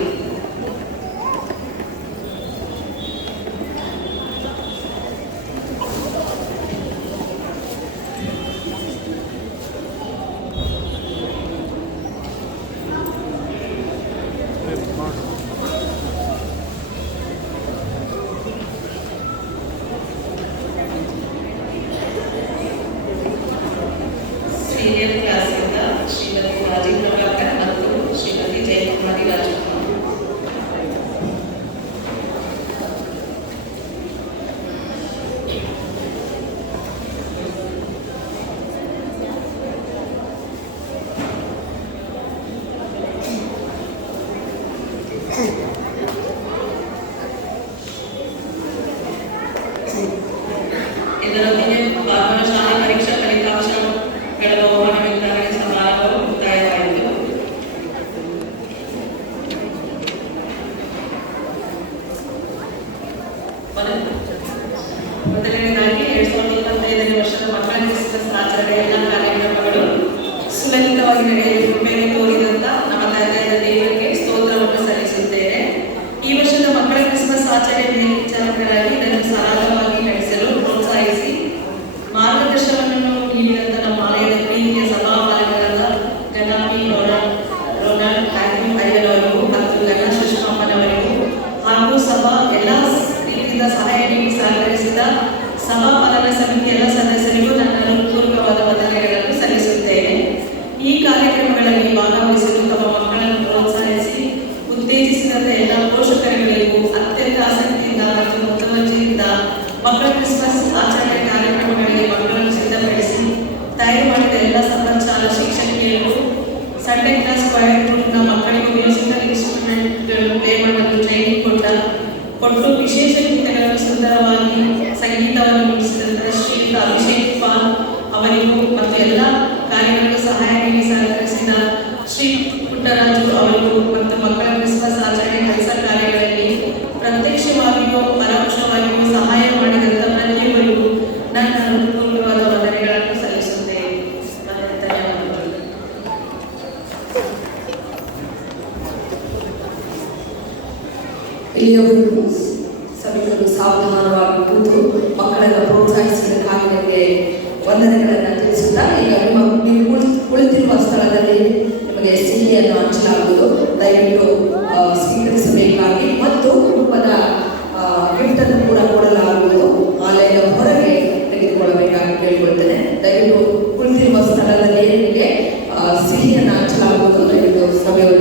ಸೀನಿಯರ್ ಕ್ಲಾಸಿಂದ ಶ್ರೀಮತಿ ರಾಜೀವ್ ಪ್ರಭಾಕರ್ ಮತ್ತು ಶ್ರೀಮತಿ ಜಯಕುಮಾರಿ ರಾಜಕುಮಾರ್. ಇದರೊಂದಿಗೆ ಶಾಲಾ ಪರೀಕ್ಷಾ ಫಲಿತಾಂಶಗಳ ಬಹುಮಾನ ವಿತರಣೆ ಸಮಾರಂಭ ಮುಕ್ತಾಯವಾಯಿತು. ಮೊದಲನೇದಾಗಿ 2025ನೇ ವರ್ಷದ ಮಕ್ಕಳ ಕ್ರಿಸ್ಮಸ್ ಆಚರಣೆಯ ಎಲ್ಲ ಕಾರ್ಯಕ್ರಮಗಳು ಸುಲಲಿತವಾಗಿ ನಡೆಯಲು ಕೃಪೆಯನ್ನು ತೋರಿದಂತ ನಮ್ಮ ತಂದೆಯ ದೇವರಿಗೆ ಸ್ತೋತ್ರವನ್ನು ಸಲ್ಲಿಸುತ್ತೇನೆ. ಈ ವರ್ಷದ ಮಕ್ಕಳ ಕ್ರಿಸ್ಮಸ್ ಆಚರಣೆ ವಿಚಾರಕರಾಗಿ ಇದನ್ನು ಸರಾಗವಾಗಿ ನಡೆಸಲು ಪ್ರೋತ್ಸಾಹಿಸಿ ಮಾರ್ಗದರ್ಶನವನ್ನು ನೀಡಿದಂತ ನಮ್ಮ ಆಲಯದ ಪ್ರೀತಿಯ ಸಭಾಪಾಲಕರಾದ ಗಣಪಿ ರೋನಾಲ್ಡ್ ಥ್ಯಾಂಕ್ಯೂ ಅಯ್ಯನವರಿಗೂ ಮತ್ತು ಗಣ ಸುಷ್ಮಪ್ಪನವರಿಗೂ ಹಾಗೂ ಸಭಾ ಎಲ್ಲ ರೀತಿಯಿಂದ ಸಹಾಯ ನೀಡಿ ಸಹಕರಿಸಿದ ಸಭಾಪಾಲನಾ ಸಮಿತಿ ಎಲ್ಲ ಸದಸ್ಯರಿಗೂ ನನ್ನ ಹೃತ್ಪೂರ್ವಕವಾದ ವಂದನೆಗಳನ್ನು ಸಲ್ಲಿಸುತ್ತೇನೆ. ಈ ಕಾರ್ಯಕ್ರಮಗಳಲ್ಲಿ ಭಾಗವಹಿಸಲು ತಮ್ಮ ಮಕ್ಕಳನ್ನು ಪ್ರೋತ್ಸಾಹಿಸಿ ಉತ್ತೇಜಿಸಿದಂತೆ ಎಲ್ಲ ಪೋಷಕರುಗಳಿಗೂ ಅತ್ಯಂತ ಆಸಕ್ತಿಯಿಂದ ಮತ್ತು ಮುತುವರ್ಜಿಯಿಂದ ಮಕ್ಕಳ ಕ್ರಿಸ್ಮಸ್ ಆಚರಣೆ ಕಾರ್ಯಕ್ರಮಗಳಿಗೆ ಮಕ್ಕಳನ್ನು ಸಿದ್ಧಪಡಿಸಿ ತಯಾರು ಮಾಡಿದ ಎಲ್ಲ ಶಾಲಾ ಶಿಕ್ಷಕಿಯರು ಸಂಡೇ ಕ್ಲಾಸ್ ಕ್ವೈರ್ ಗ್ರೂಪ್ನ ಮಕ್ಕಳಿಗೂ ಮ್ಯೂಸಿಕಲ್ ಇನ್ಸ್ಟ್ರೂಮೆಂಟ್ಗಳು ಪ್ಲೇ ಮಾಡಲು ಟ್ರೈನಿಂಗ್ ಕೊಟ್ಟು ವಿಶೇಷ ಗೀತೆಗಳನ್ನು ಸುಂದರವಾಗಿ ಸಂಗೀತವನ್ನು ನುಡಿಸಿದಂಥ ಶ್ರೀಯುತ ಅಭಿಷೇಕ್ ಪಾಲ್ ಅವರಿಗೂ ಮತ್ತು ಎಲ್ಲ ಕಾರ್ಯಗಳಿಗೂ ಸಹಾಯ ನೀಡಿ ಸಹಕರಿಸಿದ ಶ್ರೀ ಪುಟ್ಟರಾಜು ಅವರಿಗೂ ಮತ್ತು ಮಕ್ಕಳ ಕ್ರಿಸ್ಮಸ್ ಆಚರಣೆ ಕೆಲಸ ಕಾರ್ಯಗಳಲ್ಲಿ ಪ್ರತ್ಯಕ್ಷವಾಗಿಯೂ ಪರೋಕ್ಷವಾಗಿಯೂ ಸಹಾಯ ಮಾಡಿದಂಥ ಪ್ರತಿಯೊಬ್ಬರಿಗೂ ನನ್ನ ಹೃತ್ಪೂರ್ವಕವಾದ ವಂದನೆಗಳನ್ನು ಸಲ್ಲಿಸುತ್ತೇನೆ. ಧನ್ಯವಾದಗಳು. ಇಲ್ಲಿಯವರೆಗೂ ಸಭಿಕರು ಸಾವಧಾನವಾಗಿ ಕೂತು ಮಕ್ಕಳನ್ನು ಪ್ರೋತ್ಸಾಹಿಸಿದ ಕಾರ್ಯಕ್ಕೆ ವಂದನೆಗಳನ್ನು ತಿಳಿಸುತ್ತಾ ಈಗ ನೀವು ಕುಳಿತಿರುವ ಸ್ಥಳದಲ್ಲಿ ನಿಮಗೆ ಸಿಹಿಯನ್ನು ಹಂಚಲಾಗುವುದು. ದಯವಿಟ್ಟು ಸ್ವೀಕರಿಸಬೇಕಾಗಿ ಮತ್ತು ಕುಟುಂಬದ ಗಿಫ್ಟನ್ನು ಕೂಡ ಕೊಡಲಾಗುವುದು. ಆಲಯದ ಹೊರಗೆ ತೆಗೆದುಕೊಳ್ಳಬೇಕಾಗಿ ಕೇಳಿಕೊಳ್ತೇನೆ. ದಯವಿಟ್ಟು ಕುಳಿತಿರುವ ಸ್ಥಳದಲ್ಲಿ ನಿಮಗೆ ಸಿಹಿಯನ್ನು ಹಂಚಲಾಗುವುದು. ದಯವಿಟ್ಟು ಸಭೆಯವರು